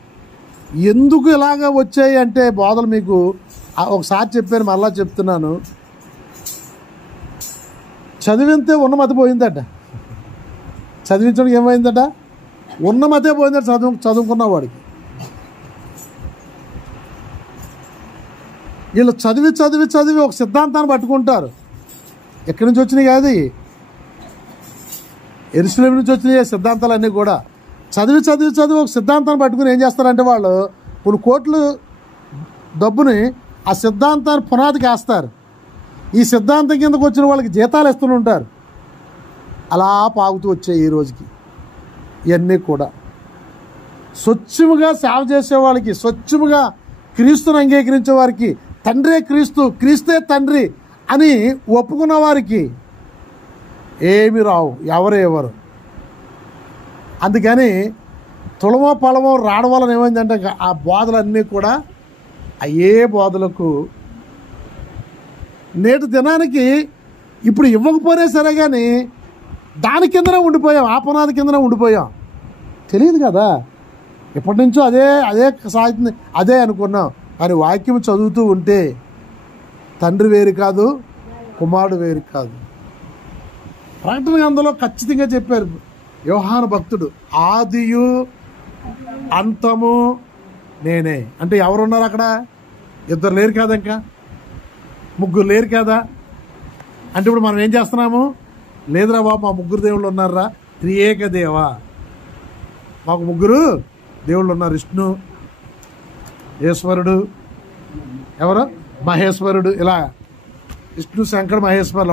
ఎందుకు ఇలాగ వచ్చాయి అంటే బోధలు మీకు ఒకసారి చెప్పాను, మళ్ళా చెప్తున్నాను. చదివితే ఉన్నమతి పోయిందట. చదివించడానికి ఏమైందట? ఉన్నమతే పోయిందట చదువుకున్న వాడికి. వీళ్ళు చదివి చదివి చదివి ఒక సిద్ధాంతాన్ని పట్టుకుంటారు. ఎక్కడి నుంచి వచ్చినాయి కాదు, యెరూషలేము నుంచి వచ్చినాయి సిద్ధాంతాలన్నీ కూడా. చదివి చదివి చదివి ఒక సిద్ధాంతాన్ని పట్టుకుని ఏం చేస్తారంటే వాళ్ళు కొన్ని కోట్లు డబ్బుని ఆ సిద్ధాంతాన్ని పునాదికి వేస్తారు. ఈ సిద్ధాంతం కిందకు వచ్చిన వాళ్ళకి జీతాలు ఇస్తూనే ఉంటారు. అలా పాగుతూ వచ్చాయి ఈ రోజుకి. ఇవన్నీ కూడా స్వచ్ఛముగా సేవ చేసే వాళ్ళకి, స్వచ్ఛముగా క్రీస్తుని అంగీకరించే వారికి, తండ్రే క్రీస్తు, క్రీస్తే తండ్రి అని ఒప్పుకున్న వారికి ఏమి రావు, ఎవరు. అందుకని తులమో పొలమో రావడం వలన ఏమైందంటే ఆ బోధలన్నీ కూడా అయ్యే బోధలకు నేటి దినానికి ఇప్పుడు ఇవ్వకపోయినా సరే కానీ దాని కిందనే ఉండిపోయాం, ఆ పునాది కిందనే ఉండిపోయాం. తెలియదు కదా, ఎప్పటి నుంచో అదే సాగుతుంది, అదే అనుకున్నాం. కానీ వాక్యం చదువుతూ ఉంటే తండ్రి వేరు కాదు, కుమారుడు వేరు కాదు. ప్రకటన గ్రంథంలో ఖచ్చితంగా చెప్పారు యోహాను భక్తుడు, ఆదియు అంతము నేనే. అంటే ఎవరున్నారు అక్కడ? ఇద్దరు లేరు కదా, ఇంకా ముగ్గురు లేరు కదా. అంటే ఇప్పుడు మనం ఏం చేస్తున్నాము? లేదురా బాబు, మా ముగ్గురు దేవుళ్ళు ఉన్నారా, త్రియేక దేవా, మాకు ముగ్గురు దేవుళ్ళు ఉన్నారు, విష్ణు, ఈశ్వరుడు, ఎవరు మహేశ్వరుడు, ఇలా విష్ణు శంకర్ మహేశ్వరులు,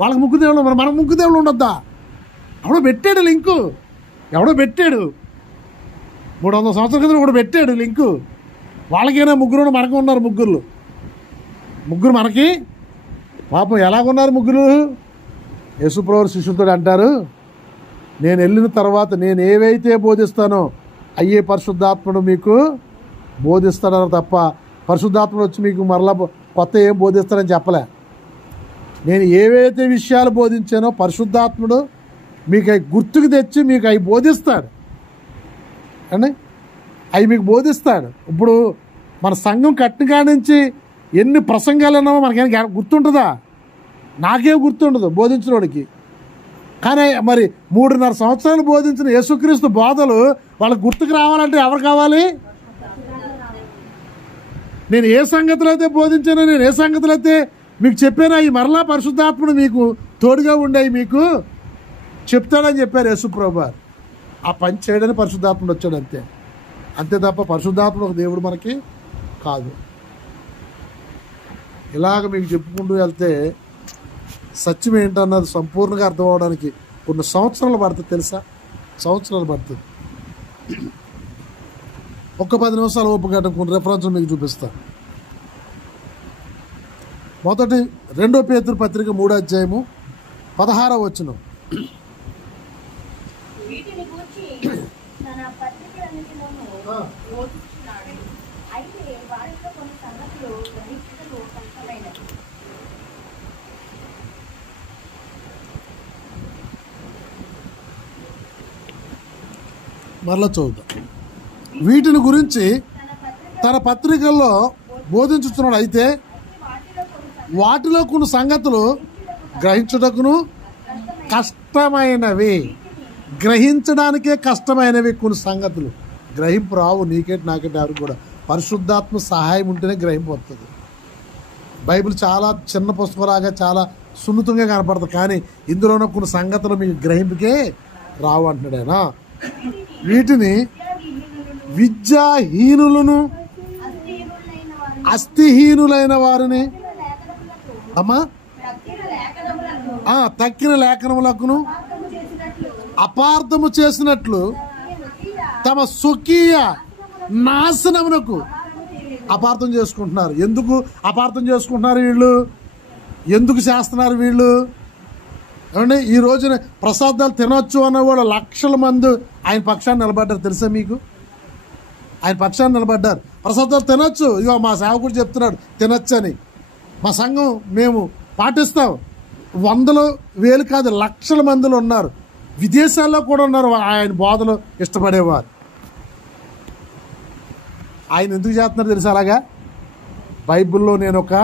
వాళ్ళకి ముగ్గురు దేవుళ్ళు. మనకు ముగ్గురు దేవుళ్ళు ఉండొద్దా? ఎవడో పెట్టాడు లింకు, ఎవడో పెట్టాడు 300 సంవత్సరాల కింద కూడా పెట్టాడు లింకు. వాళ్ళకైనా ముగ్గురు, మనకు ఉన్నారు ముగ్గురు మనకి. పాపం ఎలాగున్నారు ముగ్గురు? యేసుప్రభు శిష్యులతో అంటారు, నేను వెళ్ళిన తర్వాత నేను ఏవైతే బోధిస్తానో అయ్యే పరిశుద్ధాత్ముడు మీకు బోధిస్తాడని తప్ప పరిశుద్ధాత్ముడు వచ్చి మీకు మరలా కొత్త ఏం బోధిస్తాడని చెప్పలే. నేను ఏవైతే విషయాలు బోధించానో పరిశుద్ధాత్ముడు మీకు అవి గుర్తుకు తెచ్చి మీకు అవి బోధిస్తాడు అండి, అవి మీకు బోధిస్తాడు. ఇప్పుడు మన సంఘం కట్టిన నుంచి ఎన్ని ప్రసంగాలు ఉన్నామో మనకేం గుర్తుంటుందా? నాకేం గుర్తుండదు బోధించిన వాడికి. కానీ మరి 3.5 సంవత్సరాలు బోధించిన యేసుక్రీస్తు బోధలు వాళ్ళకి గుర్తుకు రావాలంటే ఎవరు కావాలి? నేను ఏ సంగతులు అయితే బోధించానో, నేను ఏ సంగతులు అయితే మీకు చెప్పానో ఈ మరలా పరిశుద్ధాత్ముడు మీకు తోడుగా ఉండేవి మీకు చెప్తాడని చెప్పారు యేసుప్రభు. ఆ పని చేయడానికి పరిశుద్ధాత్ముడు వచ్చాడు, అంతే తప్ప పరిశుద్ధాత్ముడు ఒక దేవుడు మనకి కాదు. ఇలాగ మీకు చెప్పుకుంటూ వెళ్తే సత్యం ఏంటన్నది సంపూర్ణంగా అర్థం అవడానికి కొన్ని సంవత్సరాలు పడుతుంది, తెలుసా? సంవత్సరాలు పడుతుంది. ఒక్క 10 నిమిషాలు ఓపిక కొన్ని రెఫరెన్స్ మీకు చూపిస్తా. మొదటి 2 పేతురు పత్రిక 3వ అధ్యాయము 16వ వచనం. మరలా చదువుతాం. వీటిని గురించి తన పత్రికల్లో బోధించుతున్నాడు. అయితే వాటిలో కొన్ని సంగతులు గ్రహించుటకును కష్టమైనవి, గ్రహించడానికే కష్టమైనవి కొన్ని సంగతులు. గ్రహింపు రావు నీకేటి నాకేటి ఎవరికి కూడా. పరిశుద్ధాత్మ సహాయం ఉంటేనే గ్రహింపు వస్తుంది. బైబిల్ చాలా చిన్న పుస్తకంలాగా చాలా సున్నితంగా కనపడుతుంది, కానీ ఇందులోనే కొన్ని సంగతులు మీకు గ్రహింపుకే రావు అంటున్నాడేనా. వీటిని విద్యాహీనులను, అస్థిహీనులైన వారిని, అమ్మా తక్కిన లేఖనములకును అపార్థము చేసినట్లు తమ స్వకీయ నాశనమునకు అపార్థం చేసుకుంటున్నారు. ఎందుకు అపార్థం చేసుకుంటున్నారు వీళ్ళు? ఎందుకు చేస్తున్నారు వీళ్ళు? ఏమంటే ఈ రోజున ప్రసాదాలు తినొచ్చు అన్న వాళ్ళు లక్షల మంది ఆయన పక్షాన్ని నిలబడ్డారు, తెలుసా మీకు? ఆయన పక్షాన్ని నిలబడ్డారు. ప్రసాదాలు తినొచ్చు, ఇగో మా సేవకుడు చెప్తున్నాడు తినొచ్చని. మా సంఘం మేము పాటిస్తాం. 100,000 కాదు, లక్షల మందిలో ఉన్నారు. విదేశాల్లో కూడా ఉన్నారు ఆయన బోధలు ఇష్టపడేవారు. ఆయన ఎందుకు చేస్తున్నారు తెలుసా అలాగా? బైబిల్లో నేను ఒక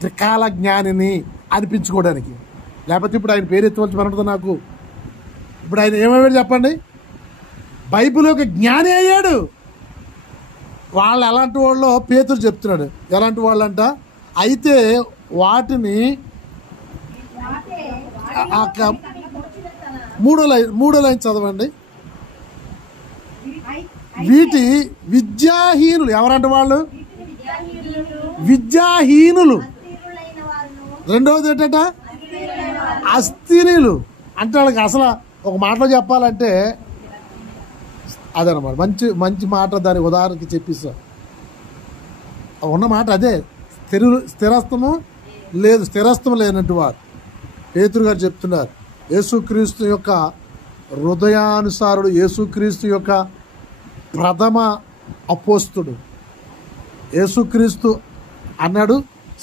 త్రికాల జ్ఞానిని అనిపించుకోవడానికి. లేకపోతే ఇప్పుడు ఆయన పేరు ఎత్తువలసి పడుతుంది నాకు. ఇప్పుడు ఆయన ఏమయ్యాడు చెప్పండి? బైబిల్ ఒక జ్ఞాని అయ్యాడు. వాళ్ళు ఎలాంటి వాళ్ళు పేతురు చెప్తున్నాడు. ఎలాంటి వాళ్ళంట? అయితే వాటిని మూడో లైన్ చదవండి. వీటి విద్యాహీనులు ఎవరంట? వాళ్ళు విద్యాహీనులు. రెండవది ఏంటంట? అస్థిరీలు. అంటే వాళ్ళకి అసలు ఒక మాటలో చెప్పాలంటే అదనమాట. మంచి మంచి మాట దాని ఉదాహరణకి చెప్పిస్తా. ఉన్న మాట అదే. స్థిరత్వము లేదు, స్థిరత్వం లేనట్టు వారు. పేతురు గారు చెప్తున్నారు, యేసుక్రీస్తు యొక్క హృదయానుసారుడు, యేసుక్రీస్తు యొక్క ప్రథమ అపోస్తుడు. యేసుక్రీస్తు అన్నాడు,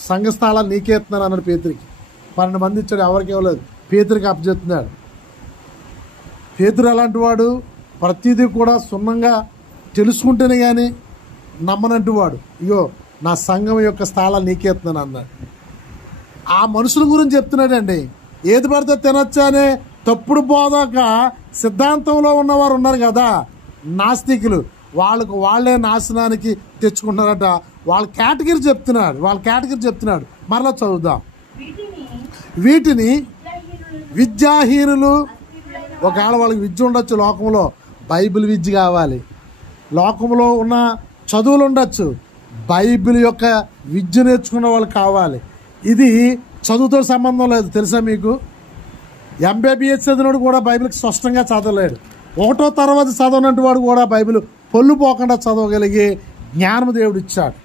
సంఘస్థానాలు నీకే ఇస్తున్నాను అన్నాడు పేతురికి. 12 మంది ఇచ్చాడు, ఎవరికి ఇవ్వలేదు. పేతురికి అప్పచెప్తున్నాడు. పేతురు అలాంటి వాడు, ప్రతిదీ కూడా సున్నంగా తెలుసుకుంటేనే కానీ నమ్మనంటు వాడు. ఇగో నా సంఘం యొక్క స్థానాలు నీకే ఇస్తున్నాను అన్నాడు. ఆ మనుషుల గురించి చెప్తున్నాడండి. ఏది పడితే తినొచ్చా అనే తప్పుడు బోధక సిద్ధాంతంలో ఉన్నవారు ఉన్నారు కదా, నాస్తికులు. వాళ్ళే నాశనానికి తెచ్చుకుంటున్నారట. వాళ్ళ కేటగిరీ చెప్తున్నాడు. మరలా చదువుదాం. వీటిని విద్యాహీనులు. ఒకవేళ వాళ్ళకి విద్య ఉండొచ్చు, లోకంలో బైబిల్ విద్య కావాలి. లోకంలో ఉన్న చదువులు ఉండొచ్చు, బైబిల్ యొక్క విద్య నేర్చుకున్న వాళ్ళు కావాలి. ఇది చదువుతో సంబంధం లేదు. తెలుసా మీకు? ఎంబీబీఎస్ చదివినోడు కూడా బైబిల్కి స్పష్టంగా చదవలేడు. 1వ తరగతి చదవనట్టు వాడు కూడా బైబిల్ పొల్లు పోకుండా చదవగలిగే జ్ఞానం దేవుడు ఇచ్చాడు.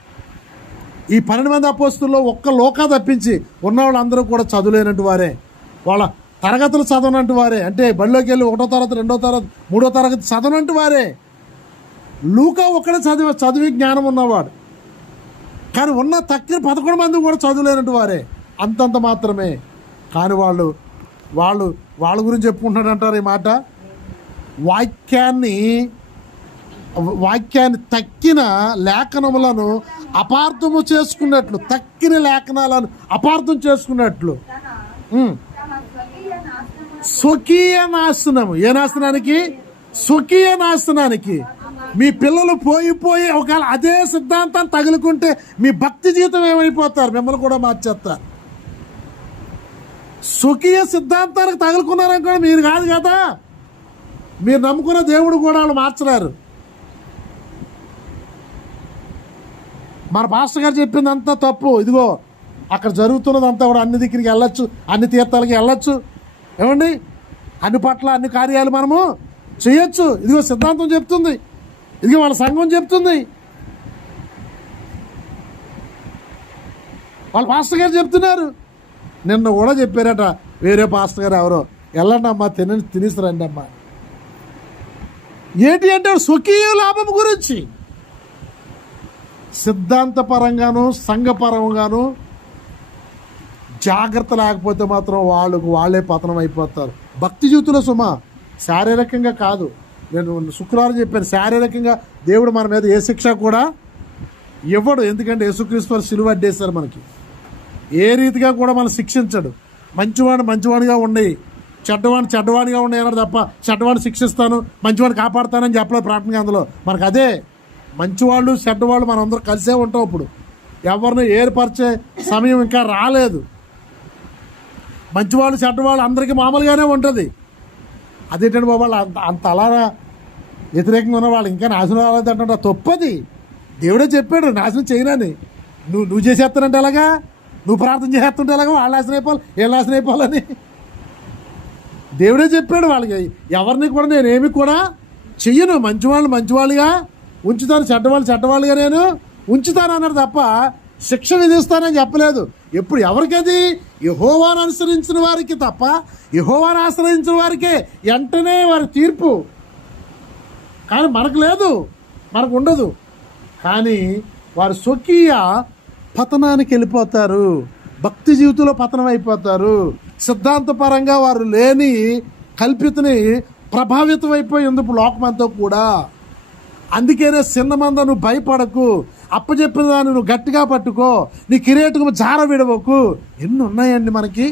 ఈ 12 మంది అపోస్తుల్లో ఒక్క లోకా తప్పించి ఉన్న వాళ్ళందరూ కూడా చదువులేనట్టు వారే, వాళ్ళ తరగతులు చదవనంటు వారే. అంటే బడిలోకి వెళ్ళి 1వ తరగతి, 2వ తరగతి, 3వ తరగతి చదవనంటు వారే. లూకా ఒక్కడే చదివి జ్ఞానం ఉన్నవాడు. కానీ ఉన్న తక్కిన 11 మంది కూడా చదువులేనట్టు వారే, అంతంత మాత్రమే. కానీ వాళ్ళ గురించి చెప్పుకుంటున్నాడు అంటారు ఈ మాట. వాక్యాన్ని తక్కిన లేఖనములను అపార్థము చేసుకున్నట్లు, తక్కిన లేఖనాలను అపార్థం చేసుకున్నట్లు స్వకీయ నాశనము. ఏ నాశనానికి? స్వకీయ నాశనానికి. మీ పిల్లలు పోయి ఒకవేళ అదే సిద్ధాంతాన్ని తగులుకుంటే మీ భక్తి జీవితం ఏమైపోతారు? మిమ్మల్ని కూడా మార్చేస్తారు. స్వకీయ సిద్ధాంతానికి తగులుకున్నారనుకోండి, మీరు కాదు కదా, మీరు నమ్ముకున్న దేవుడు కూడా వాళ్ళు మార్చలేరు. మన పాస్టర్ గారు చెప్పిందంతా తప్పు. ఇదిగో అక్కడ జరుగుతున్నదంతా కూడా అన్ని దగ్గరికి వెళ్ళొచ్చు, అన్ని తీర్థాలకి వెళ్ళొచ్చు, ఏమండి, అన్ని పట్ల అన్ని కార్యాలు మనము చేయొచ్చు. ఇదిగో సిద్ధాంతం చెప్తుంది, ఇదిగో వాళ్ళ సంఘం చెప్తుంది, వాళ్ళ పాస్టర్ గారు చెప్తున్నారు. నిన్న కూడా చెప్పారట వేరే పాస్టర్ గారు ఎవరో, వెళ్ళండి అమ్మా, తినేసిరండి అమ్మా. ఏంటి అంటే స్వకీయ లాభం గురించి. సిద్ధాంతపరంగాను సంఘపరంగాను జాగ్రత్త లేకపోతే మాత్రం వాళ్ళే పతనం అయిపోతారు. భక్తి జీవితంలో సుమా, శారీరకంగా కాదు. నేను శుక్రవారం చెప్పాను, శారీరకంగా దేవుడు మన మీద ఏ శిక్ష కూడా ఇవ్వడు. ఎందుకంటే యేసుక్రీస్తు వారు సిలువ అడ్డేశారు మనకి. ఏ రీతిగా కూడా మనం శిక్షించడు. మంచివాడిగా ఉండి, చెడ్డవాడిగా ఉండి అన్నాడు తప్ప చెడ్డవాడిని శిక్షిస్తాను, మంచివాడిని కాపాడుతానని చెప్పలేదు ప్రార్థన. అందులో మనకు అదే, మంచివాళ్ళు చెడ్డవాళ్ళు మనం అందరూ కలిసే ఉంటాం. ఇప్పుడు ఎవరిని ఏర్పరిచే సమయం ఇంకా రాలేదు. మంచివాళ్ళు చెడ్డవాళ్ళు అందరికీ మామూలుగానే ఉంటుంది. అదేంటంటే బాబు వాళ్ళు అంత అలా వ్యతిరేకంగా ఉన్న వాళ్ళు ఇంకా నాశనం రాలేదంటే తప్పది. దేవుడే చెప్పాడు నాశనం చేయనని. నువ్వు చేసేస్తానంటే ఎలాగా? నువ్వు ప్రార్థన చేస్తుంటే ఎలాగా? వాళ్ళు నాశనం అయిపోవాలి, ఏం నాశనం అయిపోవాలని దేవుడే చెప్పాడు వాళ్ళకి. ఎవరిని కూడా నేనేమి కూడా చెయ్యను, మంచివాళ్ళుగా ఉంచుతాను, చెడ్డవాళ్ళుగా నేను ఉంచుతాను అన్నాడు తప్ప శిక్ష విధిస్తానని చెప్పలేదు. ఎప్పుడు ఎవరికది? యెహోవాను అనుసరించిన వారికి తప్ప, యెహోవాను ఆశ్రయించిన వారికే వెంటనే వారి తీర్పు. కానీ మనకు లేదు, మనకు ఉండదు. కానీ వారు స్వకీయ పతనానికి వెళ్ళిపోతారు, భక్తి జీవితంలో పతనం అయిపోతారు. సిద్ధాంతపరంగా వారు లేని కల్పితని ప్రభావితం అయిపోయి ఉంది ఇప్పుడు లోకమంతా కూడా. అందుకేనే చిన్నమంద నువ్వు భయపడకు, అప్పచెప్పిన దాన్ని నువ్వు గట్టిగా పట్టుకో, నీ కిరీటము జార విడవకు. ఎన్ని ఉన్నాయండి మనకి,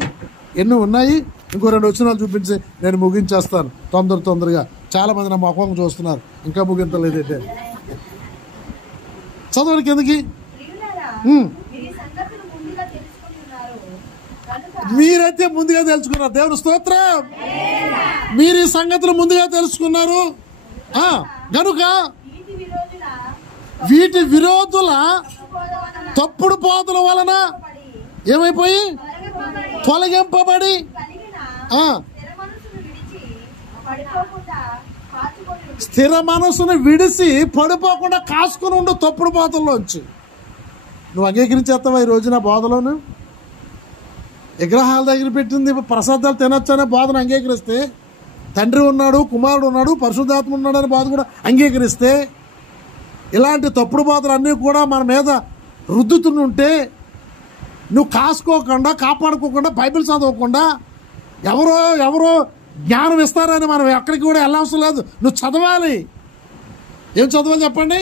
ఎన్ని ఉన్నాయి. ఇంకో 2 వచనాలు చూపించి నేను ముగించేస్తాను తొందరగా. చాలా మంది నా ముఖం చూస్తున్నారు, ఇంకా ముగించలేదైతే. చదవడానికి ఎందుకు? మీరైతే ముందుగా తెలుసుకున్నారు. దేవుని స్తోత్రం. మీరు ఈ సంగతులు ముందుగా తెలుసుకున్నారు గనుక వీటి విరోధుల తప్పుడు బోధల వలన ఏమైపోయి తొలగింపబడి స్థిర మనసును విడిచి పడిపోకుండా కాసుకుని ఉండు తప్పుడు బోధల్లోంచి. నువ్వు అంగీకరించేస్తావా ఈ రోజున బోధలోను? విగ్రహాల దగ్గర పెట్టింది ప్రసాదాలు తినొచ్చనే బోధన అంగీకరిస్తే, తండ్రి ఉన్నాడు, కుమారుడు ఉన్నాడు, పరిశుద్ధాత్మ ఉన్నాడు అనే బోధ కూడా అంగీకరిస్తే, ఇలాంటి తప్పుడు బోధలు అన్నీ కూడా మన మీద రుద్దుతుంటే నువ్వు కాసుకోకుండా కాపాడుకోకుండా బైబిల్ చదవకుండా ఎవరో జ్ఞానం ఇస్తారని మనం ఎక్కడికి కూడా వెళ్ళవసరం లేదు. నువ్వు చదవాలి. ఏం చదవాలి చెప్పండి?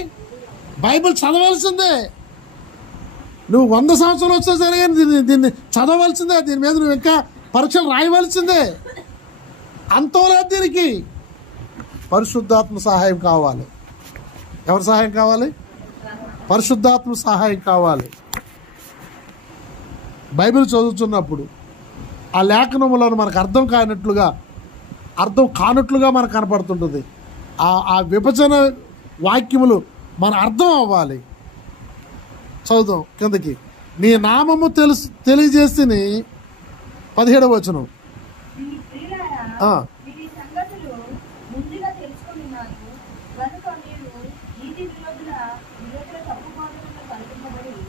బైబిల్ చదవాల్సిందే. నువ్వు 100 సంవత్సరాలు వచ్చినా సరే దీన్ని చదవవలసిందే. దీని మీద నువ్వు ఇంకా పరీక్షలు రాయవలసిందే. అంతలేదు. దీనికి పరిశుద్ధాత్మ సహాయం కావాలి. ఎవరి సహాయం కావాలి? పరిశుద్ధాత్మ సహాయం కావాలి. బైబిల్ చదువుతున్నప్పుడు ఆ లేఖనములను మనకు అర్థం కానట్లుగా మనకు కనపడుతుంటుంది. ఆ విభజన వాక్యములు మన అర్థం అవ్వాలి. చదువుదాం కిందకి. నీ నామము తెలియజేసి 17వ వచనం.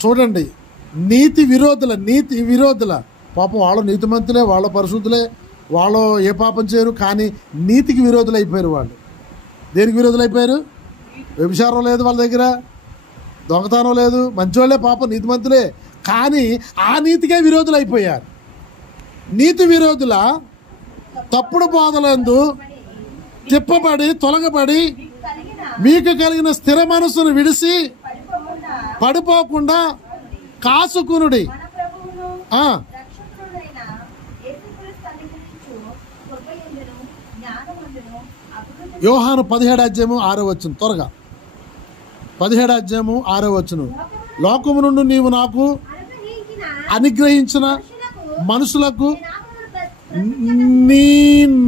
చూడండి, నీతి విరోధుల పాపం వాళ్ళు నీతిమంతులే, వాళ్ళ పరిశుద్ధులే, వాళ్ళు ఏ పాపం చేయరు, కానీ నీతికి విరోధులు అయిపోయారు. వాళ్ళు దేనికి విరోధులు అయిపోయారు? వ్యభిచారం లేదు వాళ్ళ దగ్గర, దొంగతనం లేదు, మంచోళ్లే, పాపం నీతిమంతులే, కానీ ఆ నీతికే విరోధులు అయిపోయారు. నీతి విరోధుల తప్పుడు బోధలందు తిప్పబడి తొలగబడి మీకు కలిగిన స్థిర మనసును విడిచి పడిపోకుండా కాసుకునుడి. యోహాను 17:6 త్వరగా 17:6 లోకము నుండి నీవు నాకు అనుగ్రహించిన మనుషులకు నీ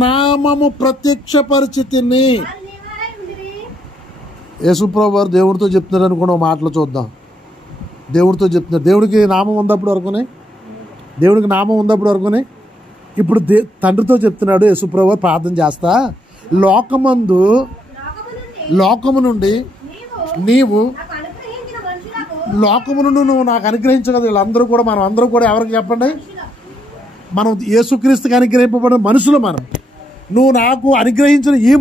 నామము ప్రత్యక్షపరిచితిని. యేసుప్రభు వారు దేవుడితో చెప్తున్నారు అనుకున్న మాటలు చూద్దాం. దేవుడితో చెప్తున్నారు. దేవుడికి నామం ఉన్నప్పుడు వరకునే ఇప్పుడు తండ్రితో చెప్తున్నాడు. యేసుప్రభు వారు ప్రార్థన చేస్తా, లోకము నుండి నువ్వు నాకు అనుగ్రహించు కదా. వీళ్ళందరూ కూడా మనం అందరూ కూడా ఎవరికి చెప్పండి? మనం యేసుక్రీస్తుకి అనుగ్రహింపబడిన మనుషులు. నువ్వు నాకు అనుగ్రహించిన ఈ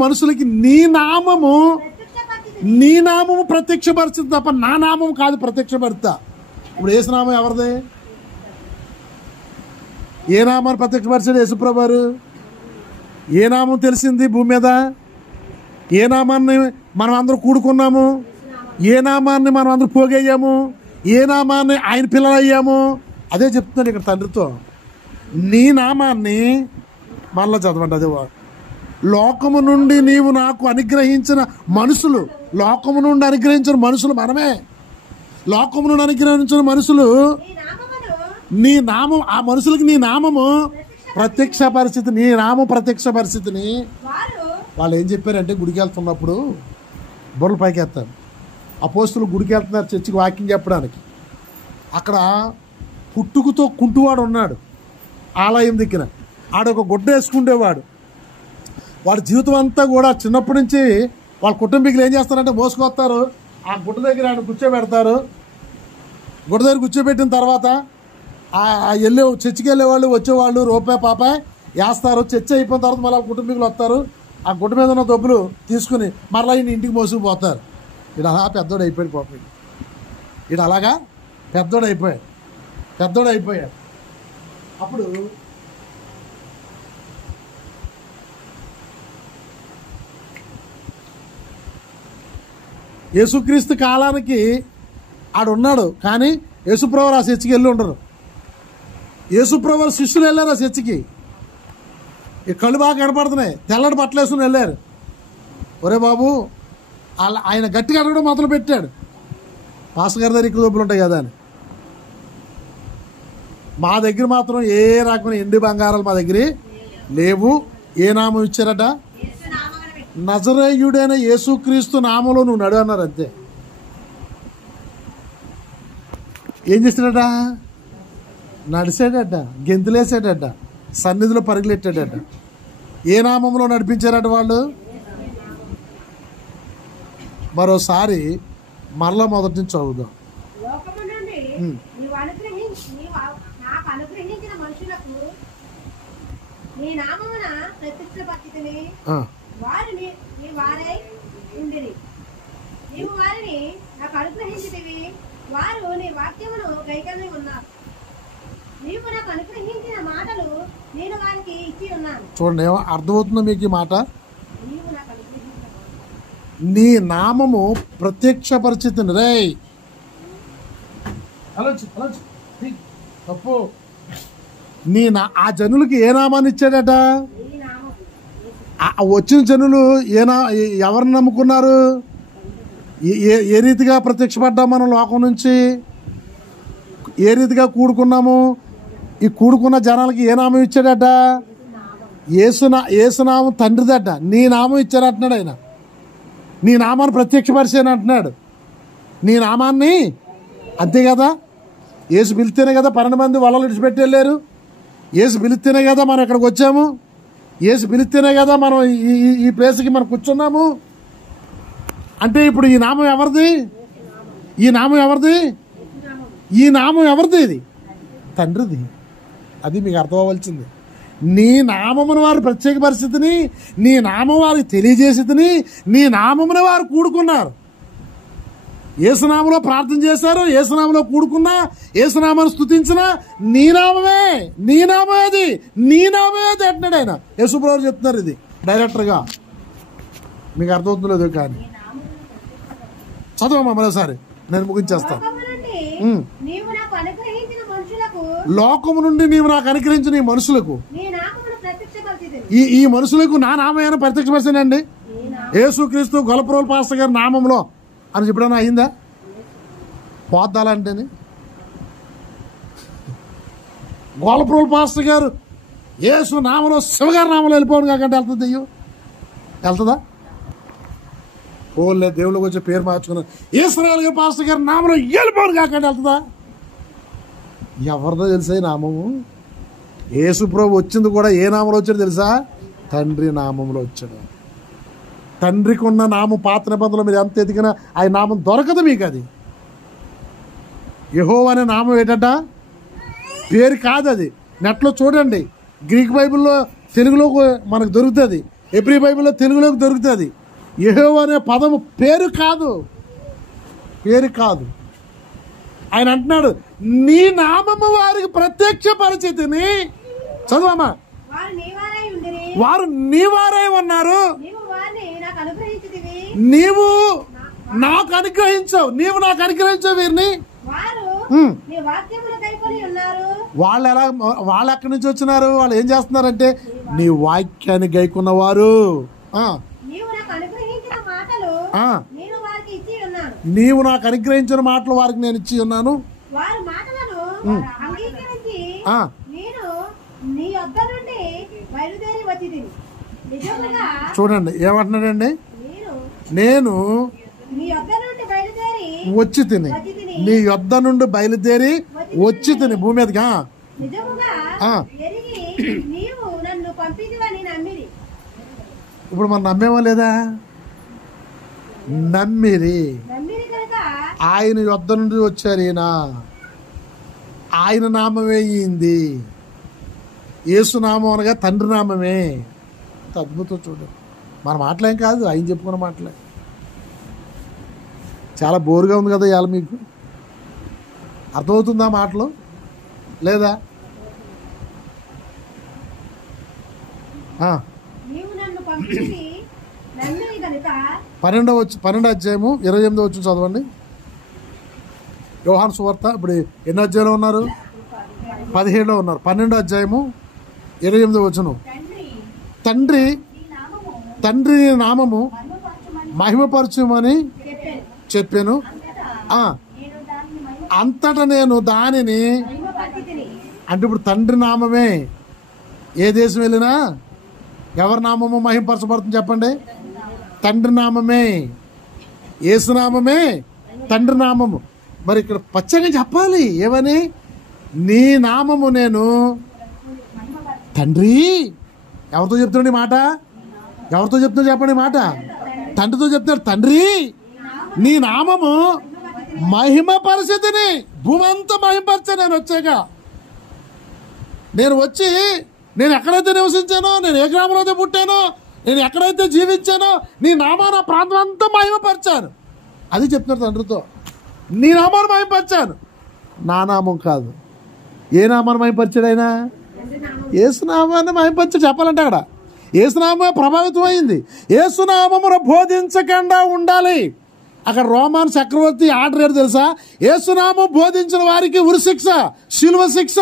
మనుషులకి నీ నామము ప్రత్యక్షపరిచింది తప్ప నా నామం కాదు ప్రత్యక్షపడతా. ఇప్పుడు యేసు నామం ఎవరిది? ఏ నామాన్ని ప్రత్యక్షపరిచాడు యేసుప్రభు వారు? ఏ నామం తెలిసింది భూమి మీద? ఏ నామాన్ని మనం అందరూ కూడుకున్నాము? ఏ నామాన్ని మనం అందరూ పోగయ్యాము? ఏ నామాన్ని ఆయన పిల్లలయ్యాము? అదే చెప్తున్నాడు ఇక్కడ తండ్రితో. నీ నామాన్ని మళ్ళా చదవండి. అదే లోకము నుండి నీవు నాకు అనుగ్రహించిన మనుషులు. లోకము నుండి అనుగ్రహించిన మనుషులు మనమే. లోకము నుండి అనుగ్రహించిన మనుషులు నీ నామం, ఆ మనుషులకి నీ నామము ప్రత్యక్ష పరిస్థితి, నీ నామం ప్రత్యక్ష పరిస్థితిని వాళ్ళు ఏం చెప్పారంటే, గుడికి వెళ్తున్నప్పుడు బుర్రలు పైకి ఎత్తారు. అపోస్తులు గుడికి వెళ్తున్నారు చర్చికి వాక్యం చెప్పడానికి. అక్కడ పుట్టుకతో కుంటువాడు ఉన్నాడు ఆలయం దగ్గర. ఆడొక గుడ్డ వేసుకుండేవాడు. వాడి జీవితం అంతా కూడా చిన్నప్పటి నుంచి వాళ్ళ కుటుంబీకులు ఏం చేస్తారంటే మోసుకొస్తారు, ఆ గుడ్డ దగ్గర ఆయన కూర్చోబెడతారు. గుడ్డ దగ్గర కూర్చోబెట్టిన తర్వాత చర్చికి వెళ్ళేవాళ్ళు వచ్చేవాళ్ళు రూపాయి పాపాయి వేస్తారు. చర్చ అయిపోయిన తర్వాత మళ్ళీ కుటుంబీకులు వస్తారు. ఆ గుడ్డ మీద ఉన్న డబ్బులు తీసుకుని మరలా ఈయన ఇంటికి మోసుకుపోతారు. ఈడు అలా పెద్దోడు అయిపోయాడు పాపం. ఈడు అలాగా పెద్దోడు అయిపోయాడు. అప్పుడు యేసుక్రీస్తు కాలానికి ఆడున్నాడు, కానీ యేసుప్రభు ఆ చర్చికి వెళ్ళి ఉండరు. యేసుప్రభు శిష్యులు వెళ్ళారు ఆ చర్చికి. ఈ కళ్ళు బాగా కనపడుతున్నాయి, తెల్లటి బట్టలు వేసుకుని వెళ్ళారు. ఒరే బాబు, ఆయన గట్టిగా అడగడం మొదలు పెట్టాడు. పాస్టర్ గారి దగ్గర డబ్బులు ఉంటాయి కదా అని. మా దగ్గర మాత్రం ఏ రకమైన ఎండి బంగారాలు మా దగ్గర లేవు. ఏ నామం ఇచ్చారట? నజరేయుడైన యేసుక్రీస్తు నామంలో నువ్వు నడు అన్నారు. అంతే. ఏం చేస్తాడట? నడిచాడట, గెంతులేసాడట, సన్నిధిలో పరుగులెట్టాడట. ఏ నామంలో నడిపించారట వాళ్ళు? మరోసారి మరలా మొదటి నుంచి చదువుదాం. చూడండి, ఏమో అర్థమవుతుందో మీకు ఈ మాట? నీ నామము ప్రత్యక్షపరిచితిని. రే తప్పు. ఆ జనులకి ఏ నామాన్ని ఇచ్చాడట? వచ్చిన జనులు ఎవరిని నమ్ముకున్నారు? ఏ రీతిగా ప్రత్యక్షపడ్డాం మనం లోకం నుంచి? ఏ రీతిగా కూడుకున్నాము? ఈ కూడుకున్న జనాలకి ఏ నామం ఇచ్చాడట? ఏసునామం తండ్రిదట. నీ నామం ఇచ్చారంటున్నాడు ఆయన. నీ నామాన్ని ప్రత్యక్షపరిచాను అంటున్నాడు. నీ నామాన్ని, అంతే కదా? ఏసు పిలిస్తేనే కదా 12 మంది వలలు విడిచిపెట్టి వెళ్ళారు. ఏసు పిలిస్తేనే కదా మనం ఇక్కడికి వచ్చాము. ఏసు పిలిస్తేనే కదా మనం ఈ ప్లేస్కి మనం కూర్చున్నాము. అంటే ఇప్పుడు ఈ నామం ఎవరిది? ఈ నామం ఎవరిది? ఈ నామం ఎవరిది? ఇది తండ్రిది. అది మీకు అర్థం అవ్వాల్సింది. నీ నామమును వారు ప్రత్యేక పరిస్థితిని, నీ నామం వారికి తెలియజేసిని, నీ నామమును వారు కూడుకున్నారు. ఏసునామలో ప్రార్థన చేశారు, ఏసునామలో కూడుకున్నా, ఏసునామాన్ని స్తుతించినా నీ నామమే, నీ నామే అది, నీ నామే అది అంటున్నాడు ఆయన. యేసుప్రభువు చెప్తున్నారు ఇది డైరెక్టర్గా. మీకు అర్థమవుతుందో లేదో కానీ చదవమ్మా మరోసారి, నేను ముగించేస్తాను. లోకము నుండి నీవు నాకు అనుగ్రహించిన ఈ మనుషులకు, ఈ మనుషులకు నా నామేమైనా ప్రత్యక్షపరిచానండి? యేసుక్రీస్తు గొల్లప్రోలు పాస్టర్ గారి నామంలో అని చెప్పడం అయిందా? పోద్దాలంటేని గొల్లప్రోలు పాస్టర్ గారు యేసు నామంలో శివగారి నామంలో వెళ్ళిపోవడం కాకంటే వెళ్తుంది? వెళ్తుందా? ఓన్లే దేవుళ్ళకి వచ్చే పేరు మార్చుకున్నారు. ఈశ్వరాలు గారు పాస్టర్ గారి నామంలో వెళ్ళిపోవడం కాకంటే వెళ్తుందా? ఎవరిదో తెలుసా ఈ నామము? యేసు ప్రభు వచ్చింది కూడా ఏ నామంలో వచ్చాడు తెలుసా? తండ్రి నామంలో వచ్చాడు. తండ్రికి ఉన్న నామం పాత నిబంధనలో మీరు ఎంత ఎదిగినా ఆ నామం దొరకదు మీకు. అది యెహోవా అనే నామం ఏంటంట? పేరు కాదు అది. నెట్లో చూడండి, గ్రీక్ బైబిల్లో తెలుగులో మనకు దొరుకుతుంది, ఎబ్రీ బైబిల్లో తెలుగులోకి దొరుకుతుంది. యెహోవా అనే పదము పేరు కాదు, పేరు కాదు. ఆయన అంటున్నాడు, నీ నామము వారికి ప్రత్యక్ష పరిచితిని. చదువమ్మా. వారు నీ వారై ఉన్నారు, నీవు నాకు అనుగ్రహించావు, నీవు నాకు అనుగ్రహించావు వీరిని. వాళ్ళు ఎక్కడి నుంచి వచ్చినారు? వాళ్ళు ఏం చేస్తున్నారంటే నీ వాక్యాన్ని గైకున్నవారు. నీవు నాకు అనుగ్రహించిన మాటలు వారికి నేను ఇచ్చి ఉన్నాను. చూడండి ఏమంటున్నాడండి? నేను వచ్చి తిని, నీ యొద్ద నుండి బయలుదేరి వచ్చి తిని భూమి మీదగా. ఇప్పుడు మనం నమ్మేమో లేదా? నమ్మిరి. ఆయన యొద్ద నుండి వచ్చారు. ఆయన నామమే అయింది. యేసు నామం అనగా తండ్రి నామమే. అద్భుతం చూడండి. మన మాటలేం కాదు, ఆయన చెప్పుకున్న మాటలే. చాలా బోరుగా ఉంది కదా ఇవాళ మీకు? అర్థమవుతుందా మాటలు లేదా? 12వ అధ్యాయము 28వ వచనం చదవండి. యోహాను సువార్త. ఇప్పుడు ఎన్నో అధ్యాయంలో ఉన్నారు? 17లో ఉన్నారు. 12వ అధ్యాయము 28వ వచనం. తండ్రి నామము మహిమపరచుమని చెప్పాను, అంతటా నేను దానిని. అంటే ఇప్పుడు తండ్రి నామమే ఏ దేశం వెళ్ళినా ఎవరి నామము మహిమపరచబడుతుంది చెప్పండి? తండ్రి నామమే. యేసు నామమే తండ్రి నామము. మరి ఇక్కడ పచ్చగా చెప్పాలి ఏమని, నీ నామము నేను తండ్రి. ఎవరితో చెప్తున్నాడు ఈ మాట? ఎవరితో చెప్తున్నాడు చెప్పండి ఈ మాట? తండ్రితో చెప్తున్నాడు. తండ్రి నీ నామము మహిమ పరిస్థితిని భూమంతా మహిమపరచా. నేను వచ్చాక, నేను వచ్చి నేను ఎక్కడైతే నివసించానో, నేను ఏ గ్రామంలో అయితే పుట్టానో, నేను ఎక్కడైతే జీవించానో, నీ నామాన ప్రాంతం అంతా మహిమపరిచాను. అది చెప్తున్నాడు తండ్రితో. నీ నామాన్ని మహిమపరిచాను. నా నామం కాదు. ఏ నామాన్ని మహిమపరిచాడు ఆయన? యేసునామాన్ని మహిమపరిచాడు. చెప్పాలంటే అక్కడ యేసునామమే ప్రభావితం అయింది. యేసునామమును బోధించకుండా ఉండాలి. అక్కడ రోమాన్ చక్రవర్తి ఆర్డర్ ఏంటి తెలుసా? యేసునామం బోధించిన వారికి ఉరిశిక్ష, శిలువ శిక్ష.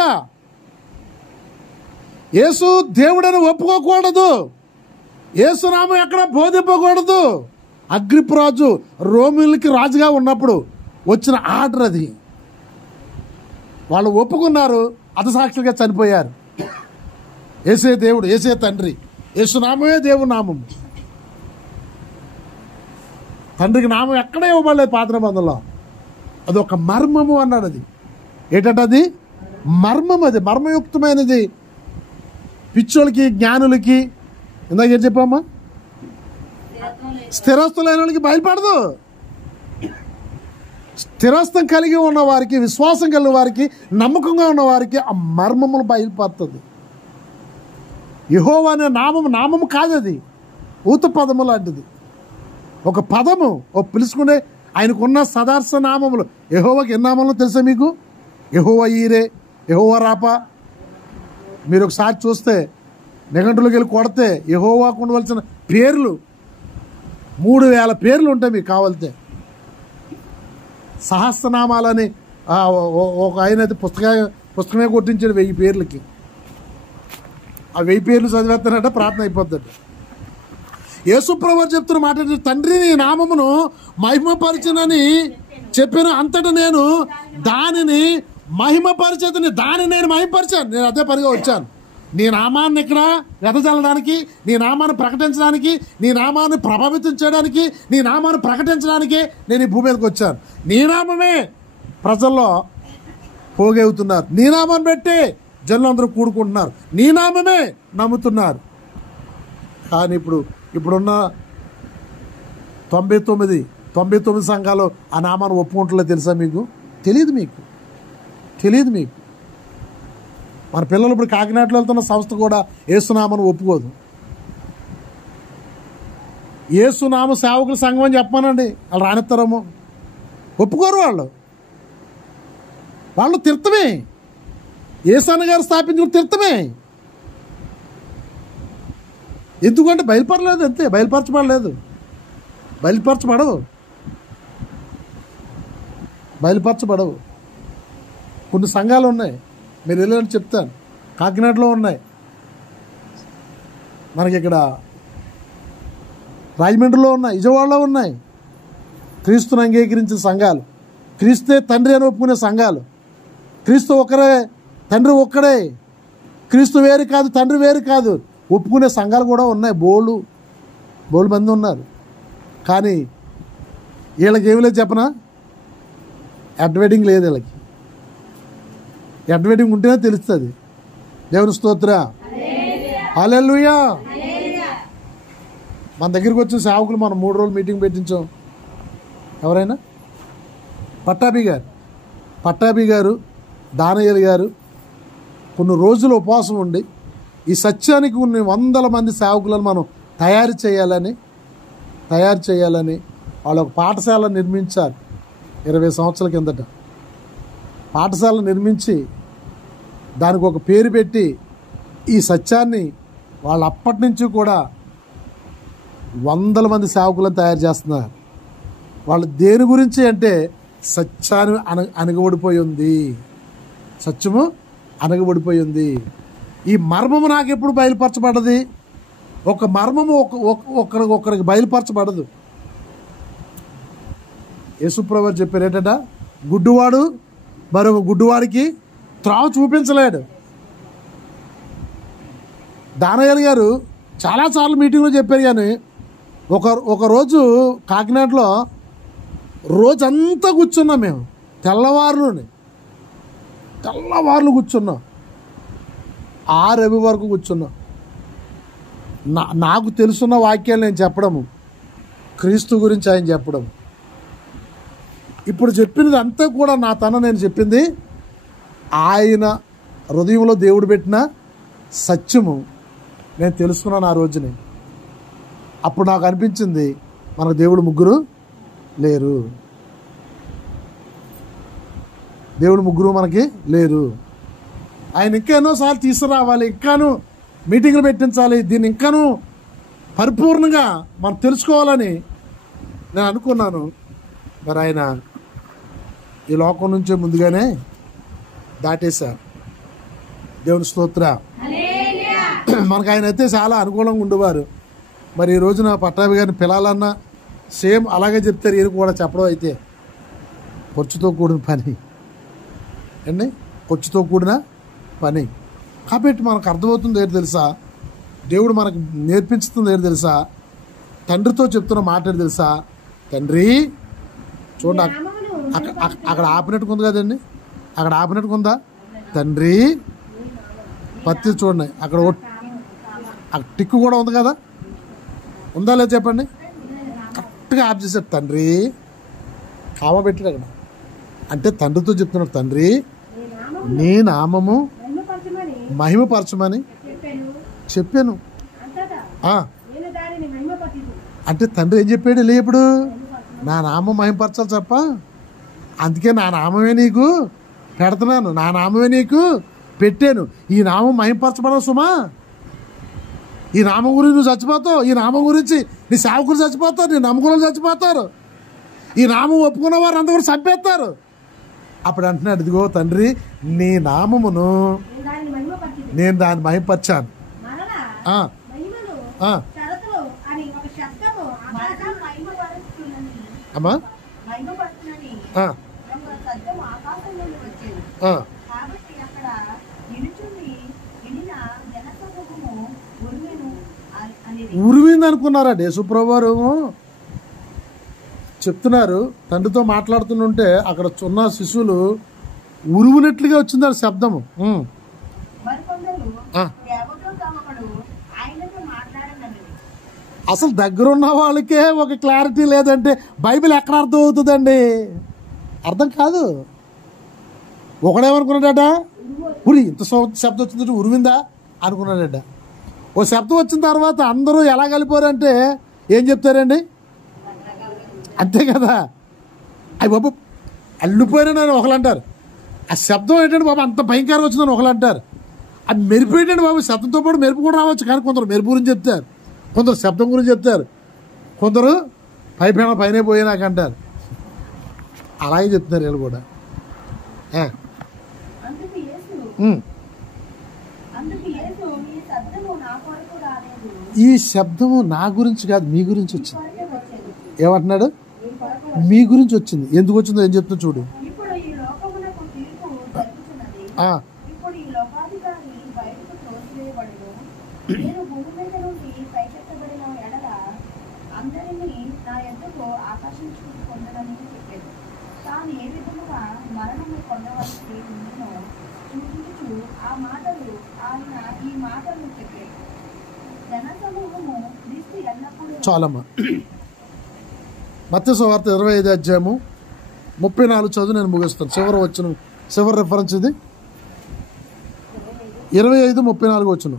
యేసు దేవుడని ఒప్పుకోకూడదు. యేసునామం ఎక్కడ బోధింపకూడదు. అగ్రిప్పు రాజు రోమిలకి రాజుగా ఉన్నప్పుడు వచ్చిన ఆర్డర్ అది. వాళ్ళు ఒప్పుకున్నారు, హతసాక్షులుగా చనిపోయారు. యేసే దేవుడు, యేసే తండ్రి, యేసునామమే దేవుడు నామం. తండ్రికి నామం ఎక్కడే ఇవ్వబడలేదు పాత నిబంధనలో. అది ఒక మర్మము అన్నాడు. అది ఏంటంటే అది మర్మం, అది మర్మయుక్తమైనది. పిచ్చోళ్ళకి, జ్ఞానులకి, ఇందాక ఏం చెప్పామా, స్థిరస్తులైన వాళ్ళకి బయలుపడదు. స్థిరస్థం కలిగి ఉన్న వారికి, విశ్వాసం కలిగిన వారికి, నమ్మకంగా ఉన్న వారికి ఆ మర్మములు బయలుపడుతుంది. యెహోవా అనే నామము కాదు, అది ఊత పదము లాంటిది. ఒక పదము, ఓ పిలుచుకునే ఆయనకున్న సదార్శ నామములు. యెహోవాకి ఎన్ని నామములు తెలుసా మీకు? యెహోవా ఈరే, యెహోవా రాపా. మీరు ఒకసారి చూస్తే నిఘంటులోకి వెళ్ళి కొడితే యెహోవాకు ఉండవలసిన పేర్లు 3000 పేర్లు ఉంటాయి మీకు కావాలితే. సహస్రనామాలని ఒక ఆయన అయితే పుస్తకమే కొట్టించాడు 1000 పేర్లకి. ఆ 1000 పేర్లు చదివేస్తానంటే ప్రార్థన అయిపోద్దండి. యేసుప్రభు చెప్తున్న మాట ఏంటంటే, తండ్రి నీ నామమును మహిమపరచునని చెప్పిన అంతటా నేను దానిని మహిమపరిచేదని, దాన్ని నేను మహిమపరిచాను. నేను అదే పనిగా వచ్చాను. నీ నామాన్ని ఇక్కడ వెదజల్లడానికి, నీ నామాన్ని ప్రకటించడానికి, నీ నామాన్ని ప్రభావితం చేయడానికి, నీ నామాన్ని ప్రకటించడానికి నేను ఈ భూమి మీదకి వచ్చాను. నీ నామమే ప్రజల్లో పోగవుతున్నారు. నీ నామాన్ని బట్టి జనులందరూ కూడుకుంటున్నారు. నీ నామమే నమ్ముతున్నారు. కానీ ఇప్పుడున్న 99 సంఘాలు ఆ నామాన్ని ఒప్పుకుంటలే. తెలుసా మీకు? తెలియదు మీకు. మన పిల్లలు ఇప్పుడు కాకినాడలో వెళ్తున్న సంస్థ కూడా యేసునామాన్ని ఒప్పుకోదు. యేసునామ సేవకుల సంఘం అని చెప్పమానండి, వాళ్ళు రానిస్తారేమో. ఒప్పుకోరు. వాళ్ళు తీర్థమే. యేసన్న గారు స్థాపించుకుని తీర్థమే. ఎందుకంటే బయలుపరలేదు, అంతే. బయలుపరచబడవు. కొన్ని సంఘాలు ఉన్నాయి, మీరు వెళ్ళాలని చెప్తాను. కాకినాడలో ఉన్నాయి, మనకి ఇక్కడ రాజమండ్రిలో ఉన్నాయి, విజయవాడలో ఉన్నాయి. క్రీస్తుని అంగీకరించిన సంఘాలు, క్రీస్తే తండ్రి అని ఒప్పుకునే సంఘాలు, క్రీస్తు ఒకరే, తండ్రి ఒక్కడే, క్రీస్తు వేరు కాదు, తండ్రి వేరు కాదు ఒప్పుకునే సంఘాలు కూడా ఉన్నాయి. బోళ్ళు మంది ఉన్నారు. కానీ వీళ్ళకి ఏమి లేదు చెప్పనా? అడ్వైటింగ్ లేదు వీళ్ళకి. అడ్వైటింగ్ ఉంటేనే తెలుస్తుంది. దేవుని స్తోత్ర, హల్లెలూయా. మన దగ్గరికి వచ్చిన సేవకులు మనం 3 రోజులు మీటింగ్ పెట్టించాం. ఎవరైనా పట్టాభి గారు, దానయ్యలు గారు కొన్ని రోజులు ఉపవాసం ఉండి ఈ సత్యానికి కొన్ని 100 మంది సేవకులను మనం తయారు చేయాలని వాళ్ళు ఒక పాఠశాల నిర్మించారు. 20 సంవత్సరాల కిందట పాఠశాల నిర్మించి దానికి ఒక పేరు పెట్టి ఈ సత్యాన్ని వాళ్ళు అప్పటి నుంచి కూడా 100 మంది సేవకులను తయారు చేస్తున్నారు. వాళ్ళు దేని గురించి అంటే సత్యాన్ని అణగబడిపోయి ఉంది. సత్యము అణగబడిపోయి ఉంది. ఈ మర్మము నాకు ఎప్పుడు బయలుపరచబడది? ఒక మర్మము ఒకరికి బయలుపరచబడదు. యేసుప్రభు చెప్పారు ఏంటంట, గుడ్డివాడు మరొక గుడ్డివాడికి త్రావ చూపించలేడు. దానయ్య గారు చాలాసార్లు మీటింగ్లో చెప్పారు. కానీ ఒకరోజు కాకినాడలో రోజంతా కూర్చున్నాం మేము. తెల్లవారులు కూర్చున్నా, 6 వరకు కూర్చున్నా. నాకు తెలుసున్న వాక్యాలు నేను చెప్పడము, క్రీస్తు గురించి ఆయన చెప్పడం. ఇప్పుడు చెప్పినది అంతా కూడా నా నేను చెప్పింది ఆయన హృదయంలో దేవుడు పెట్టిన సత్యము నేను తెలుసుకున్నాను ఆ రోజుని. అప్పుడు నాకు అనిపించింది మనకు దేవుడు ముగ్గురు లేరు, దేవుడు ముగ్గురు మనకి లేరు. ఆయన ఇంకా ఎన్నోసార్లు తీసుకురావాలి, ఇంకాను మీటింగ్లు పెట్టించాలి, దీన్ని ఇంకాను పరిపూర్ణంగా మనం తెలుసుకోవాలని నేను అనుకున్నాను. మరి ఆయన ఈ లోకం నుంచే ముందుగానే దాటేశారు. దేవుని స్తోత్ర. మనకు ఆయన అయితే చాలా అనుకూలంగా ఉండేవారు. మరి ఈ రోజున పట్టాభి గారిని పిలాలన్నా సేమ్ అలాగే చెప్తారు. ఈయన కూడా చెప్పడం అయితే ఖర్చుతో కూడిన పని అండి, ఖర్చుతో కూడిన పని. కాబట్టి మనకు అర్థమవుతుంది ఏంటి తెలుసా, దేవుడు మనకు నేర్పించుతుంది ఏంటి తెలుసా, తండ్రితో చెప్తున్న మాట ఏంటి తెలుసా, తండ్రి చూడండి అక్కడ ఆపినట్టుకుంది కదండి, అక్కడ ఆపినట్టుకుందా తండ్రి పత్తి చూడండి, అక్కడ టిక్కు కూడా ఉంది కదా, ఉందా లేదు చెప్పండి. కరెక్ట్గా ఆఫ్ చేశాడు. తండ్రి కామ పెట్టాడు అక్కడ. అంటే తండ్రితో చెప్తున్నాడు, తండ్రి నీ నామము మహిమపరచమని చెప్పాను. అంటే తండ్రి ఏం చెప్పాడు, లే ఇప్పుడు నా నామం మహిమపరచాలి చెప్ప, అందుకే నా నామమే నీకు పెడుతున్నాను, నా నామమే నీకు పెట్టాను. ఈ నామం మహిమపరచబడవు సుమా, ఈ నామం గురించి నువ్వు చచ్చిపోతావు, ఈ నామం గురించి నీ సేవకులు చచ్చిపోతారు, నీ నమ్మకులు చచ్చిపోతారు, ఈ నామం ఒప్పుకున్న వారు అందరూ చంపేస్తారు. అప్పుడు అంటున్నాడు, ఇదిగో తండ్రి నీ నామమును నేను దాన్ని మహిమపరిచాను. అమ్మా ఉరివింది అనుకున్నారా? యేసుప్రభు వారు చెప్తున్నారు, తండ్రితో మాట్లాడుతుంటే అక్కడ ఉన్న శిశువులు ఉరువునట్లుగా వచ్చింది ఆ శబ్దము. అసలు దగ్గరున్న వాళ్ళకే ఒక క్లారిటీ లేదంటే బైబిల్ ఎక్కడ అర్థం అవుతుందండి? అర్థం కాదు. ఒకడేమనుకున్నాడట, ఉరి ఇంత శబ్దం వచ్చిందంటే ఉరివిందా అనుకున్నాడట. ఓ శబ్దం వచ్చిన తర్వాత అందరూ ఎలా కలిపారంటే ఏం చెప్తారండి, అంతే కదా. అవి బాబు అల్లిపోయినానని ఒకళ్ళు అంటారు, ఆ శబ్దం ఏంటంటే బాబు అంత భయంకరంగా వచ్చిందని ఒకళ్ళు అంటారు. అది మెరుపు ఏంటంటే బాబు శబ్దంతో పాటు మెరుపు కూడా రావచ్చు. కానీ కొందరు మెరుపు గురించి చెప్తారు, కొందరు శబ్దం గురించి చెప్తారు, కొందరు పైనే పోయినాకంటారు. అలాగే చెప్తున్నారు వీళ్ళు కూడా. ఈ శబ్దము నా గురించి కాదు మీ గురించి వచ్చింది. ఏమంటున్నాడు? మీ గురించి వచ్చింది. ఎందుకు వచ్చిందో ఏం చెప్తా చూడు. చాలమ్మా. మత్తయి సువార్త 25 అధ్యాయము 34 చదువు నేను ముగిస్తాను. చివరి రెఫరెన్స్ ఇది 25:34 వచ్చును.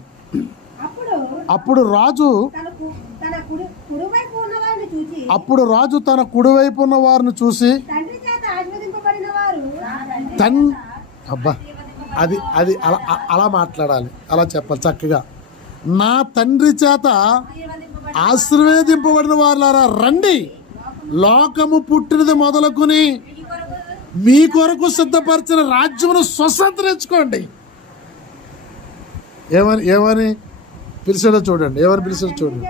అప్పుడు రాజు తన కుడివైపు ఉన్న వారిని చూసి అబ్బా అది అది అలా మాట్లాడాలి, అలా చెప్పాలి చక్కగా. నా తండ్రి చేత ఆశీర్వదింపబడిన వారులారా రండి, లోకము పుట్టినది మొదలుకొని మీ కొరకు సిద్ధపరిచిన రాజ్యమును స్వతంత్రించుకోండి. ఏమని పిలిచాడో చూడండి, ఏమని పిలిచాడో చూడండి.